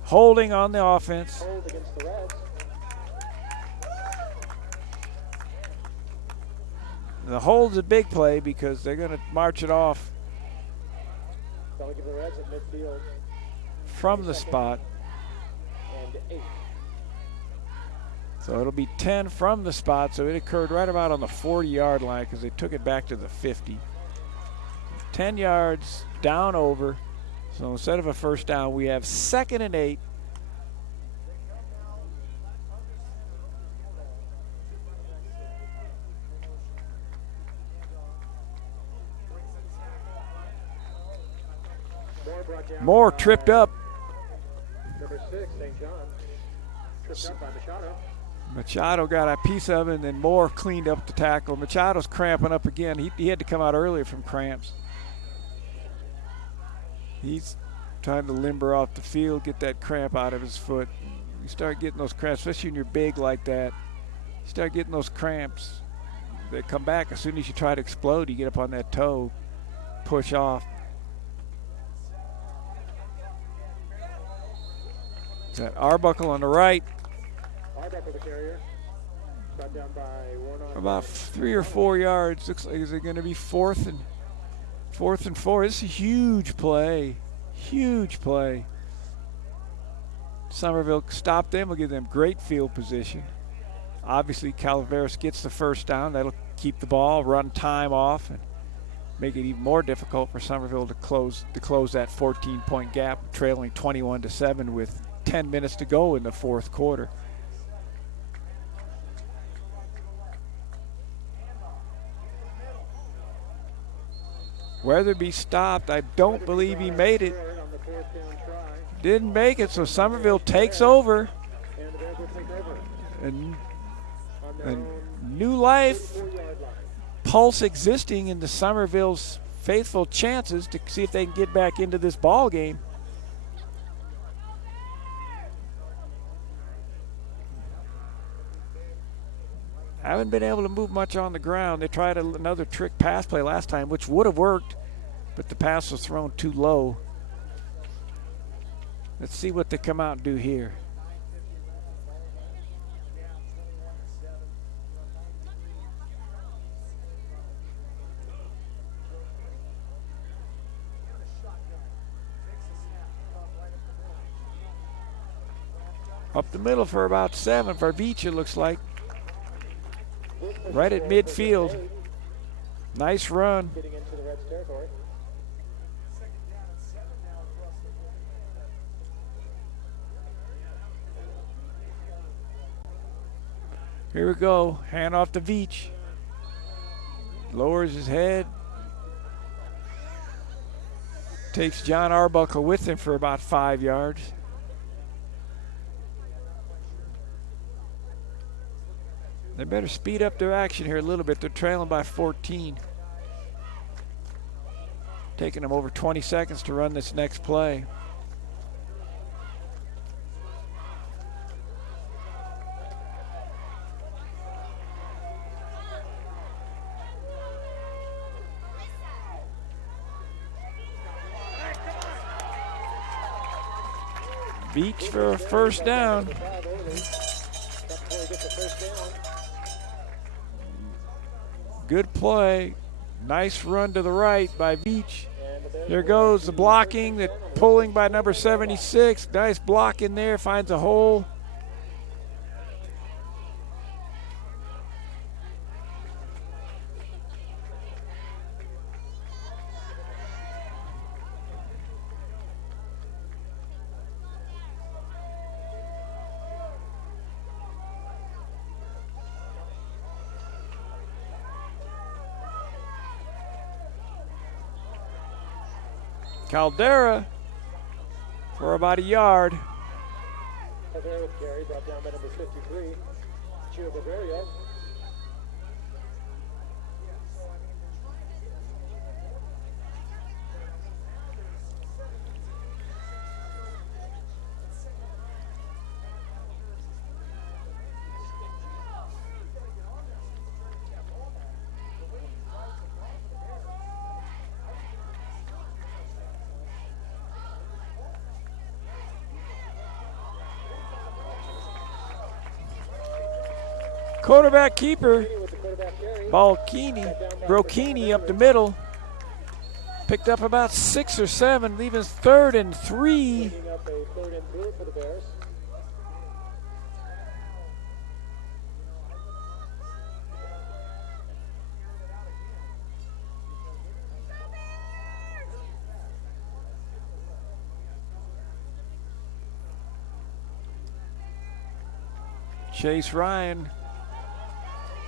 Holding on the offense. Hold against the Reds. The hold's a big play because they're going to march it off That'll give the Reds at midfield from the spot. and 8. So it'll be 10 from the spot. So it occurred right about on the 40-yard line because they took it back to the 50. 10 yards down over. So instead of a first down, we have 2nd and 8. Moore tripped up. Number 6, St. John. Tripped up by Machado. Machado got a piece of it, and then Moore cleaned up the tackle. Machado's cramping up again. He had to come out earlier from cramps. He's trying to limber off the field, get that cramp out of his foot. You start getting those cramps, especially when you're big like that. You start getting those cramps. They come back as soon as you try to explode. You get up on that toe, push off. That Arbuckle on the right. Arbuckle, the carrier. Brought down by Warnock. About 3 or 4 yards. Looks like is it going to be 4th and 4. This is a huge play. Huge play. Somerville stop them, will give them great field position. Obviously, Calaveras gets the first down. That'll keep the ball, run time off, and make it even more difficult for Somerville to close that 14-point gap, trailing 21-7 with 10 minutes to go in the fourth quarter. Weatherby stopped. I don't believe he made it. Didn't make it, so Somerville takes over. And new life, pulse existing into Somerville's faithful chances to see if they can get back into this ball game. Haven't been able to move much on the ground. They tried another trick pass play last time, which would have worked, but the pass was thrown too low. Let's see what they come out and do here. Up the middle for about 7 for Beach, it looks like. Right at midfield. Nice run. Here we go. Hand off to Veach. Lowers his head. Takes John Arbuckle with him for about 5 yards. They better speed up their action here a little bit. They're trailing by 14. Taking them over 20 seconds to run this next play. Beach for a first down. Good play. Nice run to the right by Beach. There goes the blocking, the pulling by number 76. Nice block in there, finds a hole. Caldera for about a yard. Caldera carry brought down by number 53, Gio Bavaria. Quarterback keeper, Brocchini up the middle. Picked up about 6 or 7, leaving 3rd and 3. Chase Ryan.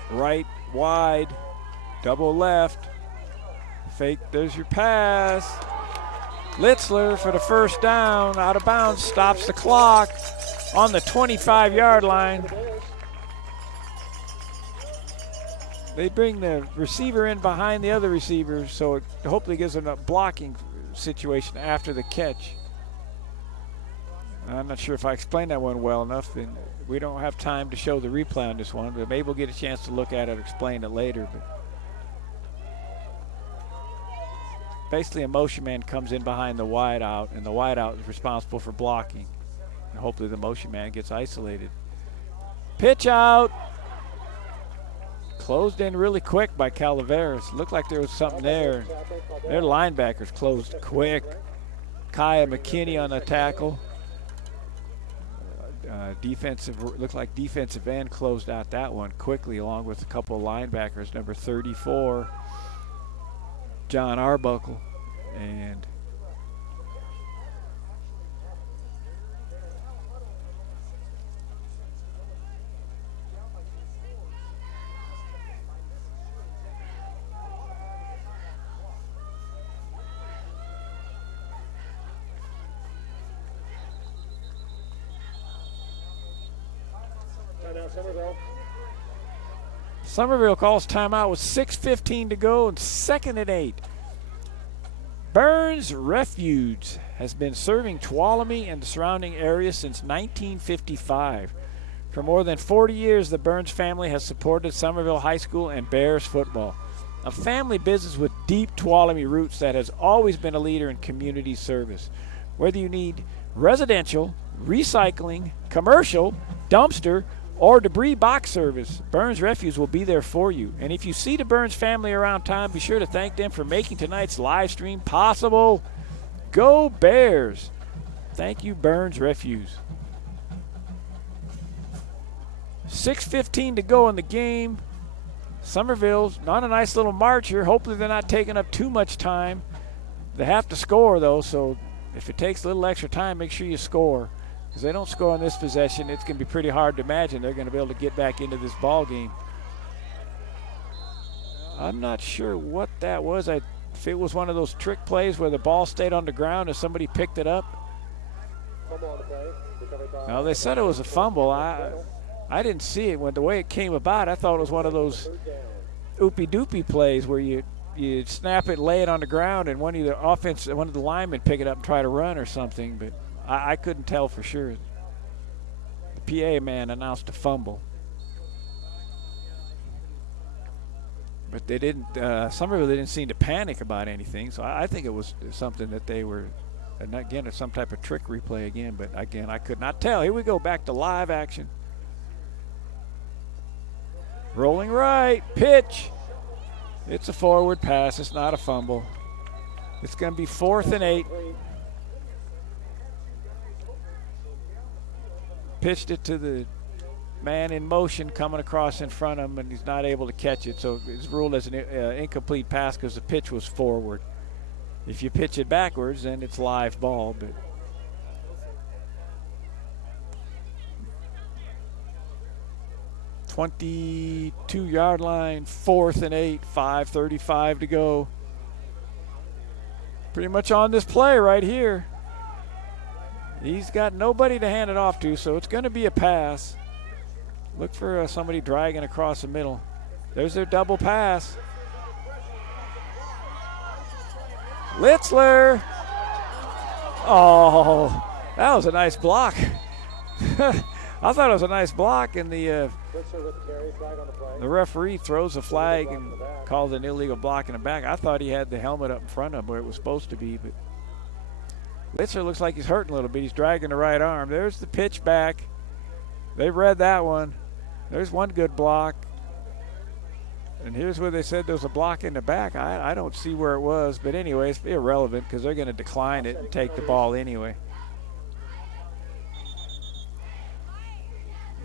Right, wide, double left. Fake, there's your pass. Litzler for the first down, out of bounds, stops the clock on the 25-yard line. They bring the receiver in behind the other receiver, so it hopefully gives them a blocking situation after the catch. I'm not sure if I explained that one well enough. And we don't have time to show the replay on this one, but maybe we'll get a chance to look at it or explain it later. But basically, a motion man comes in behind the wide out, and the wide out is responsible for blocking. And hopefully the motion man gets isolated. Pitch out. Closed in really quick by Calaveras. Looked like there was something there. Their linebackers closed quick. Kaya McKinney on the tackle. Looked like defensive end closed out that one quickly, along with a couple of linebackers. Number 34, John Arbuckle, and Somerville calls timeout with 6:15 to go and 2nd and 8. Burns Refuge has been serving Tuolumne and the surrounding area since 1955. For more than 40 years, the Burns family has supported Somerville High School and Bears football. A family business with deep Tuolumne roots that has always been a leader in community service. Whether you need residential, recycling, commercial, dumpster, or debris box service, Burns Refuse will be there for you. And if you see the Burns family around town, be sure to thank them for making tonight's live stream possible. Go Bears! Thank you, Burns Refuse. 6:15 to go in the game. Somerville's on a nice little march here. Hopefully they're not taking up too much time. They have to score, though, so if it takes a little extra time, make sure you score. Because they don't score on this possession, it's going to be pretty hard to imagine they're going to be able to get back into this ball game. I'm not sure what that was. If it was one of those trick plays where the ball stayed on the ground and somebody picked it up. No, they said it was a fumble. I didn't see it. The way it came about, I thought it was one of those oopie-doopie plays where you snap it, lay it on the ground, and one of the linemen pick it up and try to run or something. But I couldn't tell for sure. The PA man announced a fumble. But they didn't, Somerville didn't seem to panic about anything, so I think it was something that they were, and again, it's some type of trick replay again, but again, I could not tell. Here we go, back to live action. Rolling right, pitch. It's a forward pass, it's not a fumble. It's going to be 4th and 8. Pitched it to the man in motion coming across in front of him, and he's not able to catch it. So it's ruled as an incomplete pass because the pitch was forward. If you pitch it backwards, then it's live ball. But 22-yard line, 4th and 8, 5:35 to go. Pretty much on this play right here. He's got nobody to hand it off to, so it's going to be a pass. Look for somebody dragging across the middle. There's their double pass. Litzler. Oh, that was a nice block. I thought it was a nice block, and the referee throws a flag and calls an illegal block in the back. I thought he had the helmet up in front of him where it was supposed to be, but Litzler looks like he's hurting a little bit. He's dragging the right arm. There's the pitch back. They read that one. There's one good block. And here's where they said there was a block in the back. I don't see where it was. But anyway, it's irrelevant because they're going to decline it and take the ball anyway.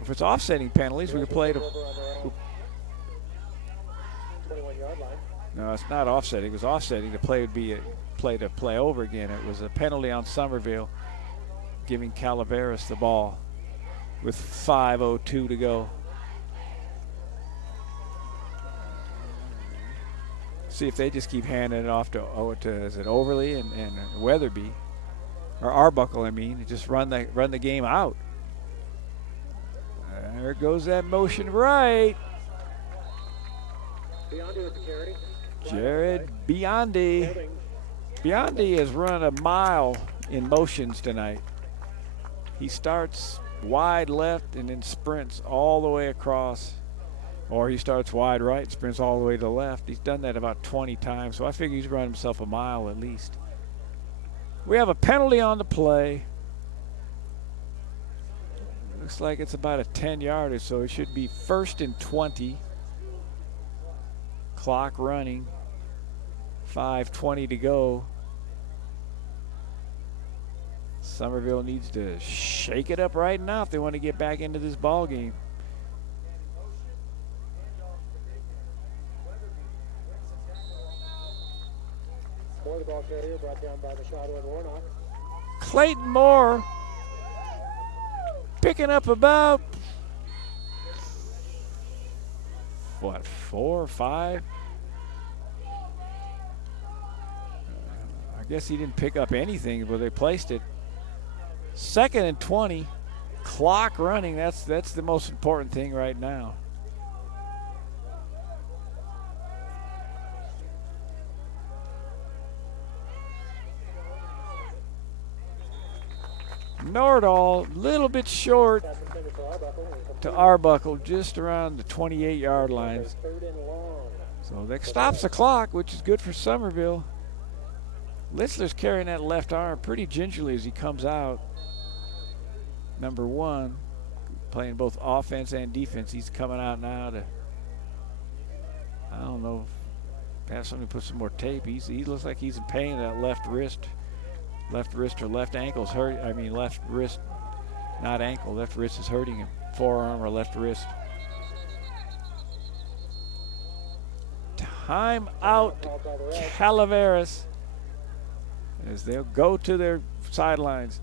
If it's offsetting penalties, we could play to. No, it's not offsetting. It was offsetting. The play would be a play to play over again. It was a penalty on Somerville, giving Calaveras the ball with 5:02 to go. See if they just keep handing it off to is it Overly and Weatherby, or Arbuckle, I mean, and just run the game out. There goes that motion right. Jared Biondi. Biondi has run a mile in motions tonight. He starts wide left and then sprints all the way across. Or he starts wide right, sprints all the way to the left. He's done that about 20 times, so I figure he's run himself a mile at least. We have a penalty on the play. Looks like it's about a 10-yarder, so it should be 1st and 20. Clock running. 5:20 to go. Somerville needs to shake it up right now if they want to get back into this ball game. Moore, the ball carrier, brought down by Machado and Warnock. Clayton Moore picking up about, 4 or 5? I guess he didn't pick up anything where they placed it. 2nd and 20. Clock running. That's the most important thing right now. Nordahl, a little bit short to Arbuckle, just around the 28-yard line. So that stops the clock, which is good for Somerville. Litzler's carrying that left arm pretty gingerly as he comes out. Number 1, playing both offense and defense. He's coming out now to, I don't know, have somebody put some more tape. He looks like he's in pain in that left wrist. Left wrist or left ankle's hurt. I mean, left wrist, not ankle. Left wrist is hurting him. Forearm or left wrist. Time out, Calaveras, as they'll go to their sidelines.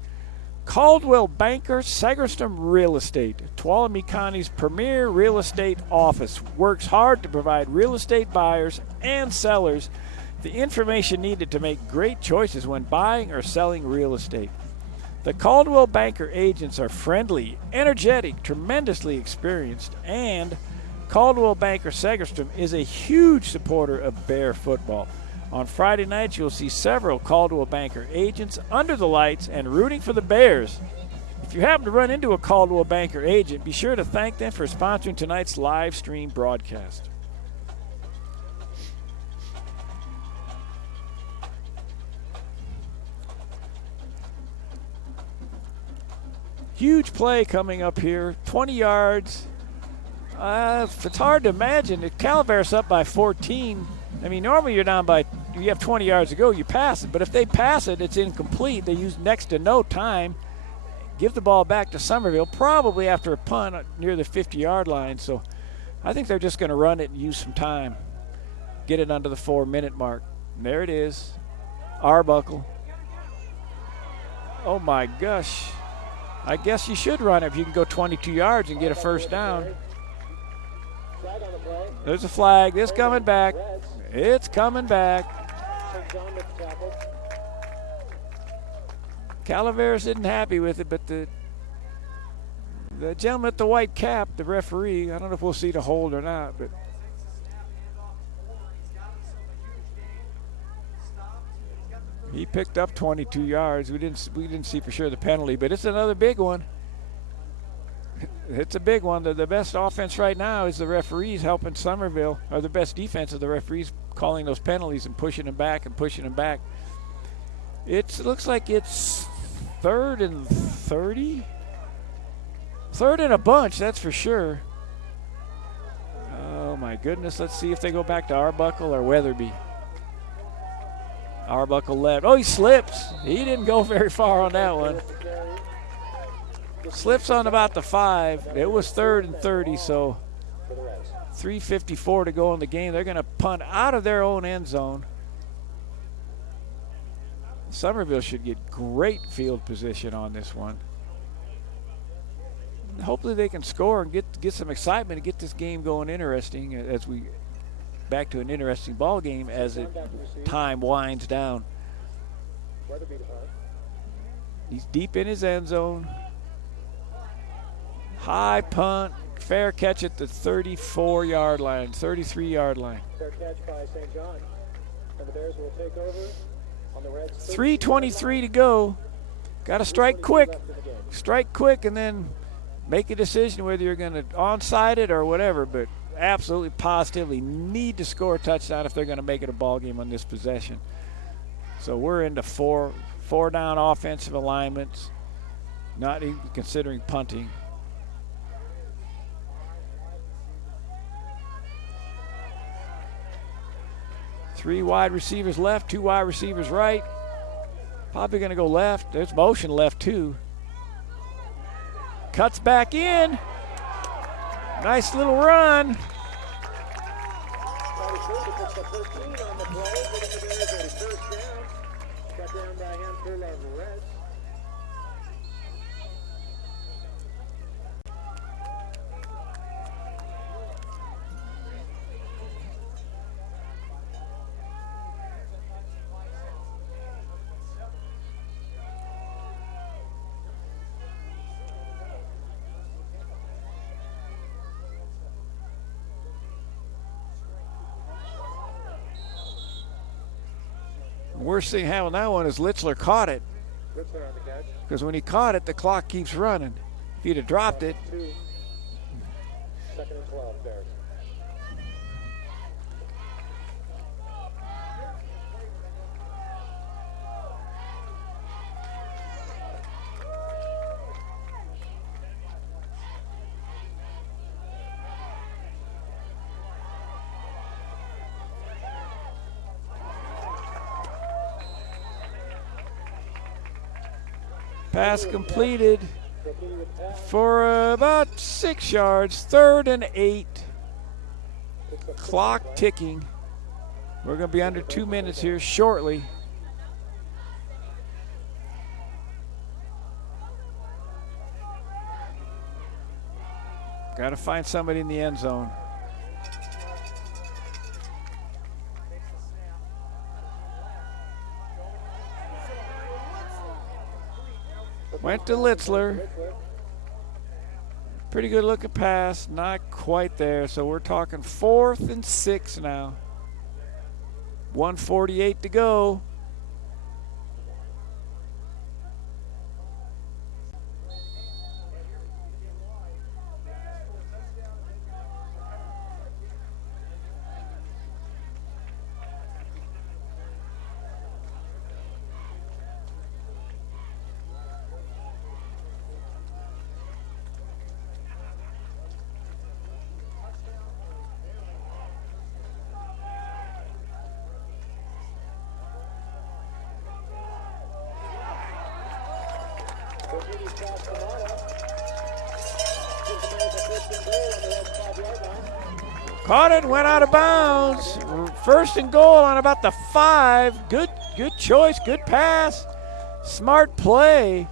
Caldwell Banker Segerstrom Real Estate, Tuolumne County's premier real estate office, works hard to provide real estate buyers and sellers the information needed to make great choices when buying or selling real estate. The Caldwell Banker agents are friendly, energetic, tremendously experienced, and Caldwell Banker Segerstrom is a huge supporter of Bear football. On Friday nights, you'll see several Caldwell Banker agents under the lights and rooting for the Bears. If you happen to run into a Caldwell Banker agent, be sure to thank them for sponsoring tonight's live stream broadcast. Huge play coming up here, 20 yards. It's hard to imagine. If Calaveras up by 14, I mean, normally you have 20 yards to go, you pass it. But if they pass it, it's incomplete. They use next to no time. Give the ball back to Somerville, probably after a punt near the 50-yard line. So I think they're just going to run it and use some time. Get it under the 4-minute mark. And there it is. Arbuckle. Oh, my gosh. I guess you should run it if you can go 22 yards and get a first down. There's a flag. It's coming back. It's coming back. Calaveras isn't happy with it, but the gentleman with the white cap, the referee, I don't know if we'll see the hold or not, but he picked up 22 yards. We didn't see for sure the penalty, but it's another big one. It's a big one. The best offense right now is the referees helping Somerville, or the best defense of the referees calling those penalties and pushing them back and pushing them back. It looks like it's 3rd and 30. 3rd and a bunch, that's for sure. Oh my goodness, let's see if they go back to Arbuckle or Weatherby. Arbuckle left. Oh, he slips. He didn't go very far on that one. Slips on about the 5. It was 3rd and 30, so 3:54 to go in the game. They're going to punt out of their own end zone. Somerville should get great field position on this one. Hopefully they can score and get some excitement and get this game going interesting as we back to an interesting ball game as time winds down. He's deep in his end zone. High punt, fair catch at the 34-yard line, 33-yard line. Fair catch by St. John. And the Bears will take over on the Reds. 3:23 to go. Got to strike quick. Strike quick and then make a decision whether you're going to onside it or whatever, but absolutely positively need to score a touchdown if they're going to make it a ball game on this possession. So we're into four down offensive alignments, not even considering punting. Three wide receivers left, 2 wide receivers right. Probably going to go left. There's motion left, too. Cuts back in. Nice little run. Worst thing happened on that one is Litzler caught it. Because when he caught it, the clock keeps running. If he'd have dropped it. 2nd and 12 Bears. Pass completed for about 6 yards. 3rd and 8. Clock ticking. We're going to be under 2 minutes here shortly. Got to find somebody in the end zone. Went to Litzler. Pretty good looking pass. Not quite there. So we're talking 4th and 6 now. 1:48 to go. Caught it, went out of bounds. 1st and goal on about the 5. Good choice, good pass. Smart play.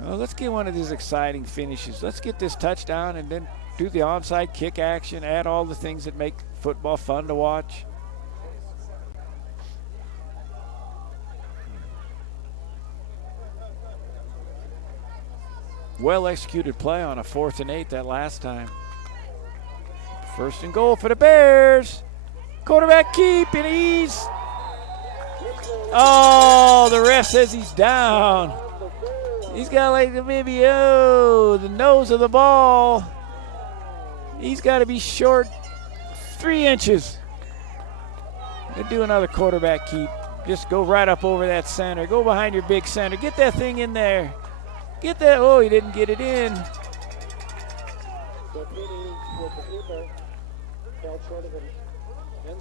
Well, let's get one of these exciting finishes. Let's get this touchdown and then do the onside kick action, add all the things that make football fun to watch. Well executed play on a 4th and 8 that last time. 1st and goal for the Bears. Quarterback keep, and he's... Oh, the ref says he's down. He's got like maybe, the nose of the ball. He's got to be short 3 inches. They do another quarterback keep. Just go right up over that center. Go behind your big center. Get that thing in there. Get that. Oh, he didn't get it in.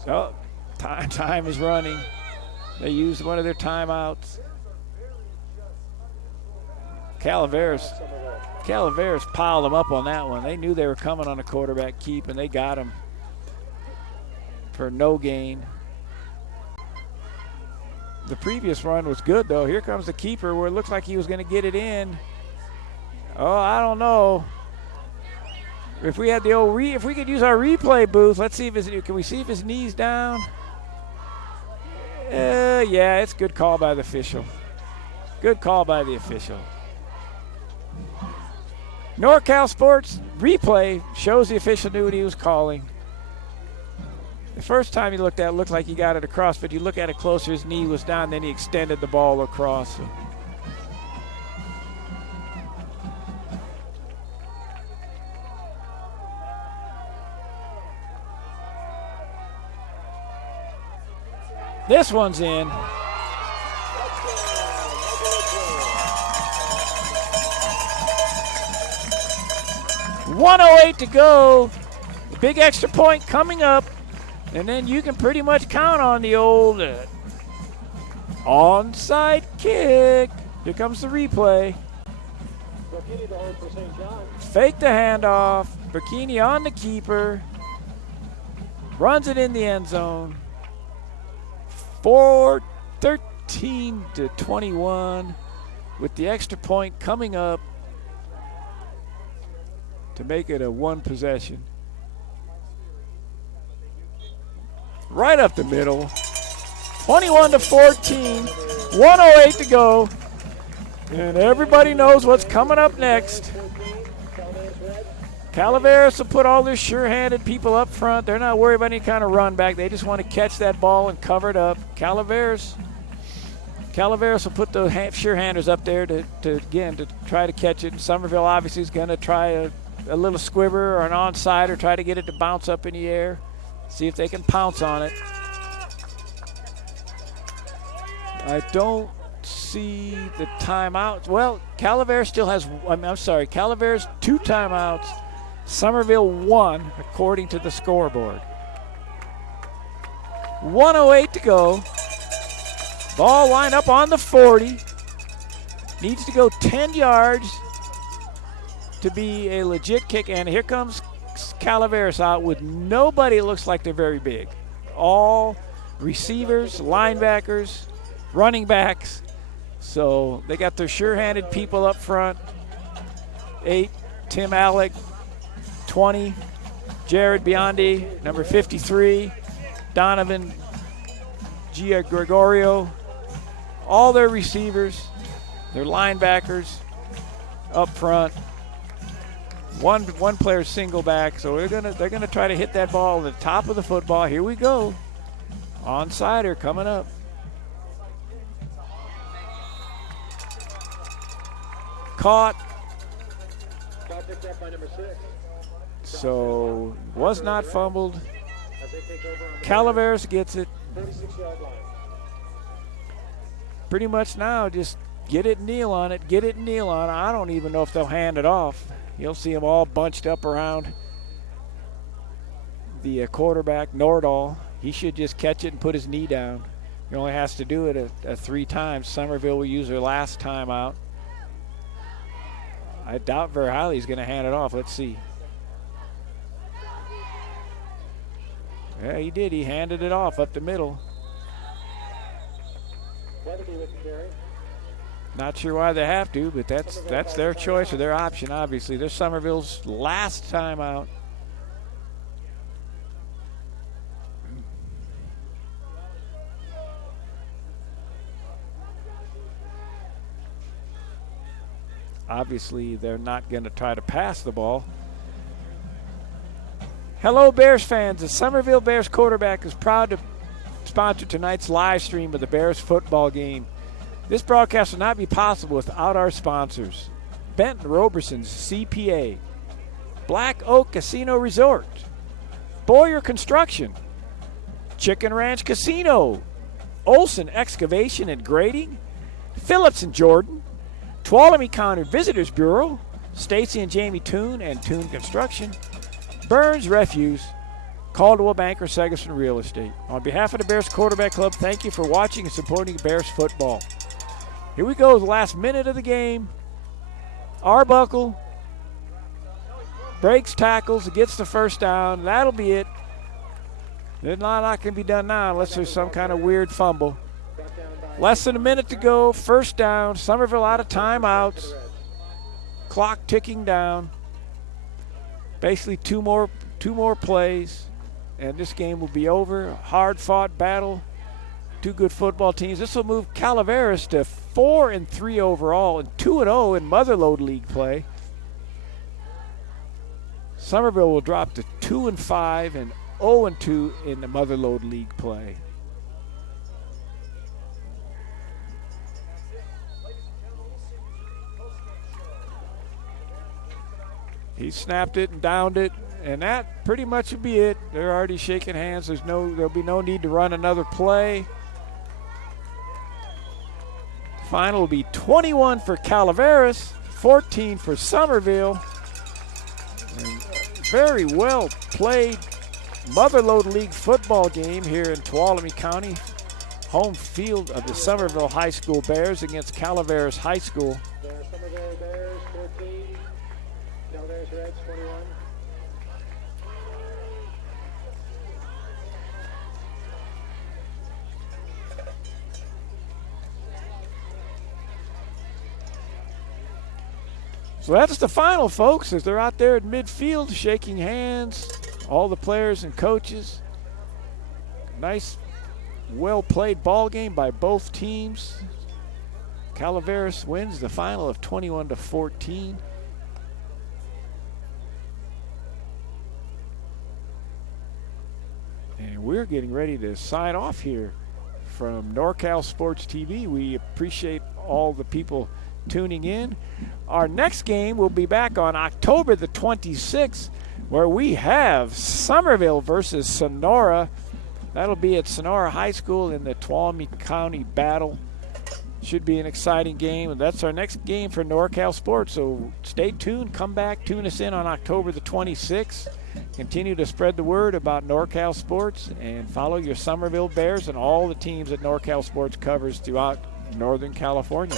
Oh, time is running. They used one of their timeouts. Calaveras piled them up on that one. They knew they were coming on a quarterback keep, and they got him for no gain. The previous run was good, though. Here comes the keeper where it looks like he was going to get it in. Oh, I don't know. If we had the old if we could use our replay booth, let's see if can we see if his knee's down? Yeah, it's good call by the official. Good call by the official. NorCal Sports replay shows the official knew what he was calling. The first time he looked at it looked like he got it across, but you look at it closer, his knee was down, then he extended the ball across. So. This one's in. 1:08 to go. Big extra point coming up. And then you can pretty much count on the old Onside kick. Here comes the replay. Burkini to hold for St. John. Fake the handoff. Burkini on the keeper. Runs it in the end zone. 13-21 with the extra point coming up to make it a one possession. Right up the middle. 21-14. 1:08 to go. And everybody knows what's coming up next. Calaveras will put all their sure-handed people up front. They're not worried about any kind of run back. They just want to catch that ball and cover it up. Calaveras will put the sure-handers up there to try to catch it. Somerville obviously is going to try a little squibber or an onside or try to get it to bounce up in the air. See if they can pounce on it. I don't see the timeouts. Well, Calaveras still has, Calaveras 2 timeouts. Somerville 1, according to the scoreboard. 1:08 to go. Ball lined up on the 40. Needs to go 10 yards to be a legit kick. And here comes Calaveras out with nobody. It looks like they're very big. All receivers, linebackers, running backs. So they got their sure-handed people up front. 8, Tim Alec. 20, Jared Biondi. Number 53, Donovan Gregorio. All their receivers, their linebackers up front. One player single back, so they're gonna try to hit that ball at the top of the football. Here we go. Onsider coming up. Caught. Picked up by number 6. So was not fumbled. As they take over on the Calaveras gets it. 46-yard line. Pretty much now, just get it and kneel on it. Get it and kneel on it. I don't even know if they'll hand it off. You'll see them all bunched up around the quarterback, Nordahl. He should just catch it and put his knee down. He only has to do it 3 times. Somerville will use their last timeout. I doubt very highly he's going to hand it off. Let's see. Yeah, he did. He handed it off up the middle. Weatherby with the carry. Not sure why they have to, but that's their choice or their option, obviously. They're Somerville's last timeout. Obviously, they're not going to try to pass the ball. Hello, Bears fans. The Somerville Bears quarterback is proud to sponsor tonight's live stream of the Bears football game. This broadcast would not be possible without our sponsors. Benton Roberson's CPA, Black Oak Casino Resort, Boyer Construction, Chicken Ranch Casino, Olson Excavation and Grading, Phillips and Jordan, Tuolumne County Visitors Bureau, Stacy and Jamie Toon and Toon Construction, Burns Refuse, Caldwell Banker, Segerson Real Estate. On behalf of the Bears Quarterback Club, thank you for watching and supporting Bears football. Here we go, the last minute of the game. Arbuckle breaks tackles, gets the first down. That'll be it. There's not a lot can be done now unless there's some kind of weird fumble. Less than a minute to go, first down. Somerville out of timeouts. Clock ticking down. Basically two more plays, and this game will be over. Hard-fought battle. 2 good football teams. This will move Calaveras to 4-3 overall and 2-0 in Motherlode League play. Somerville will drop to 2-5 and 0-2 in the Motherlode League play. He snapped it and downed it, and that pretty much would be it. They're already shaking hands. There'll be no need to run another play. Final will be 21 for Calaveras, 14 for Somerville. And very well played Motherlode League football game here in Tuolumne County. home field of the Somerville High School Bears against Calaveras High School. The Somerville Bears 14, Calaveras Reds 21. So that's the final, folks, as they're out there at midfield shaking hands, all the players and coaches. Nice, well-played ball game by both teams. Calaveras wins the final of 21-14. And we're getting ready to sign off here from NorCal Sports TV. We appreciate all the people tuning in. Our next game will be back on October the 26th, where we have Somerville versus Sonora. That'll be at Sonora High School in the Tuolumne County Battle. Should be an exciting game, and that's our next game for NorCal Sports. So stay tuned, come back, tune us in on October the 26th. Continue to spread the word about NorCal Sports and follow your Somerville Bears and all the teams that NorCal Sports covers throughout Northern California.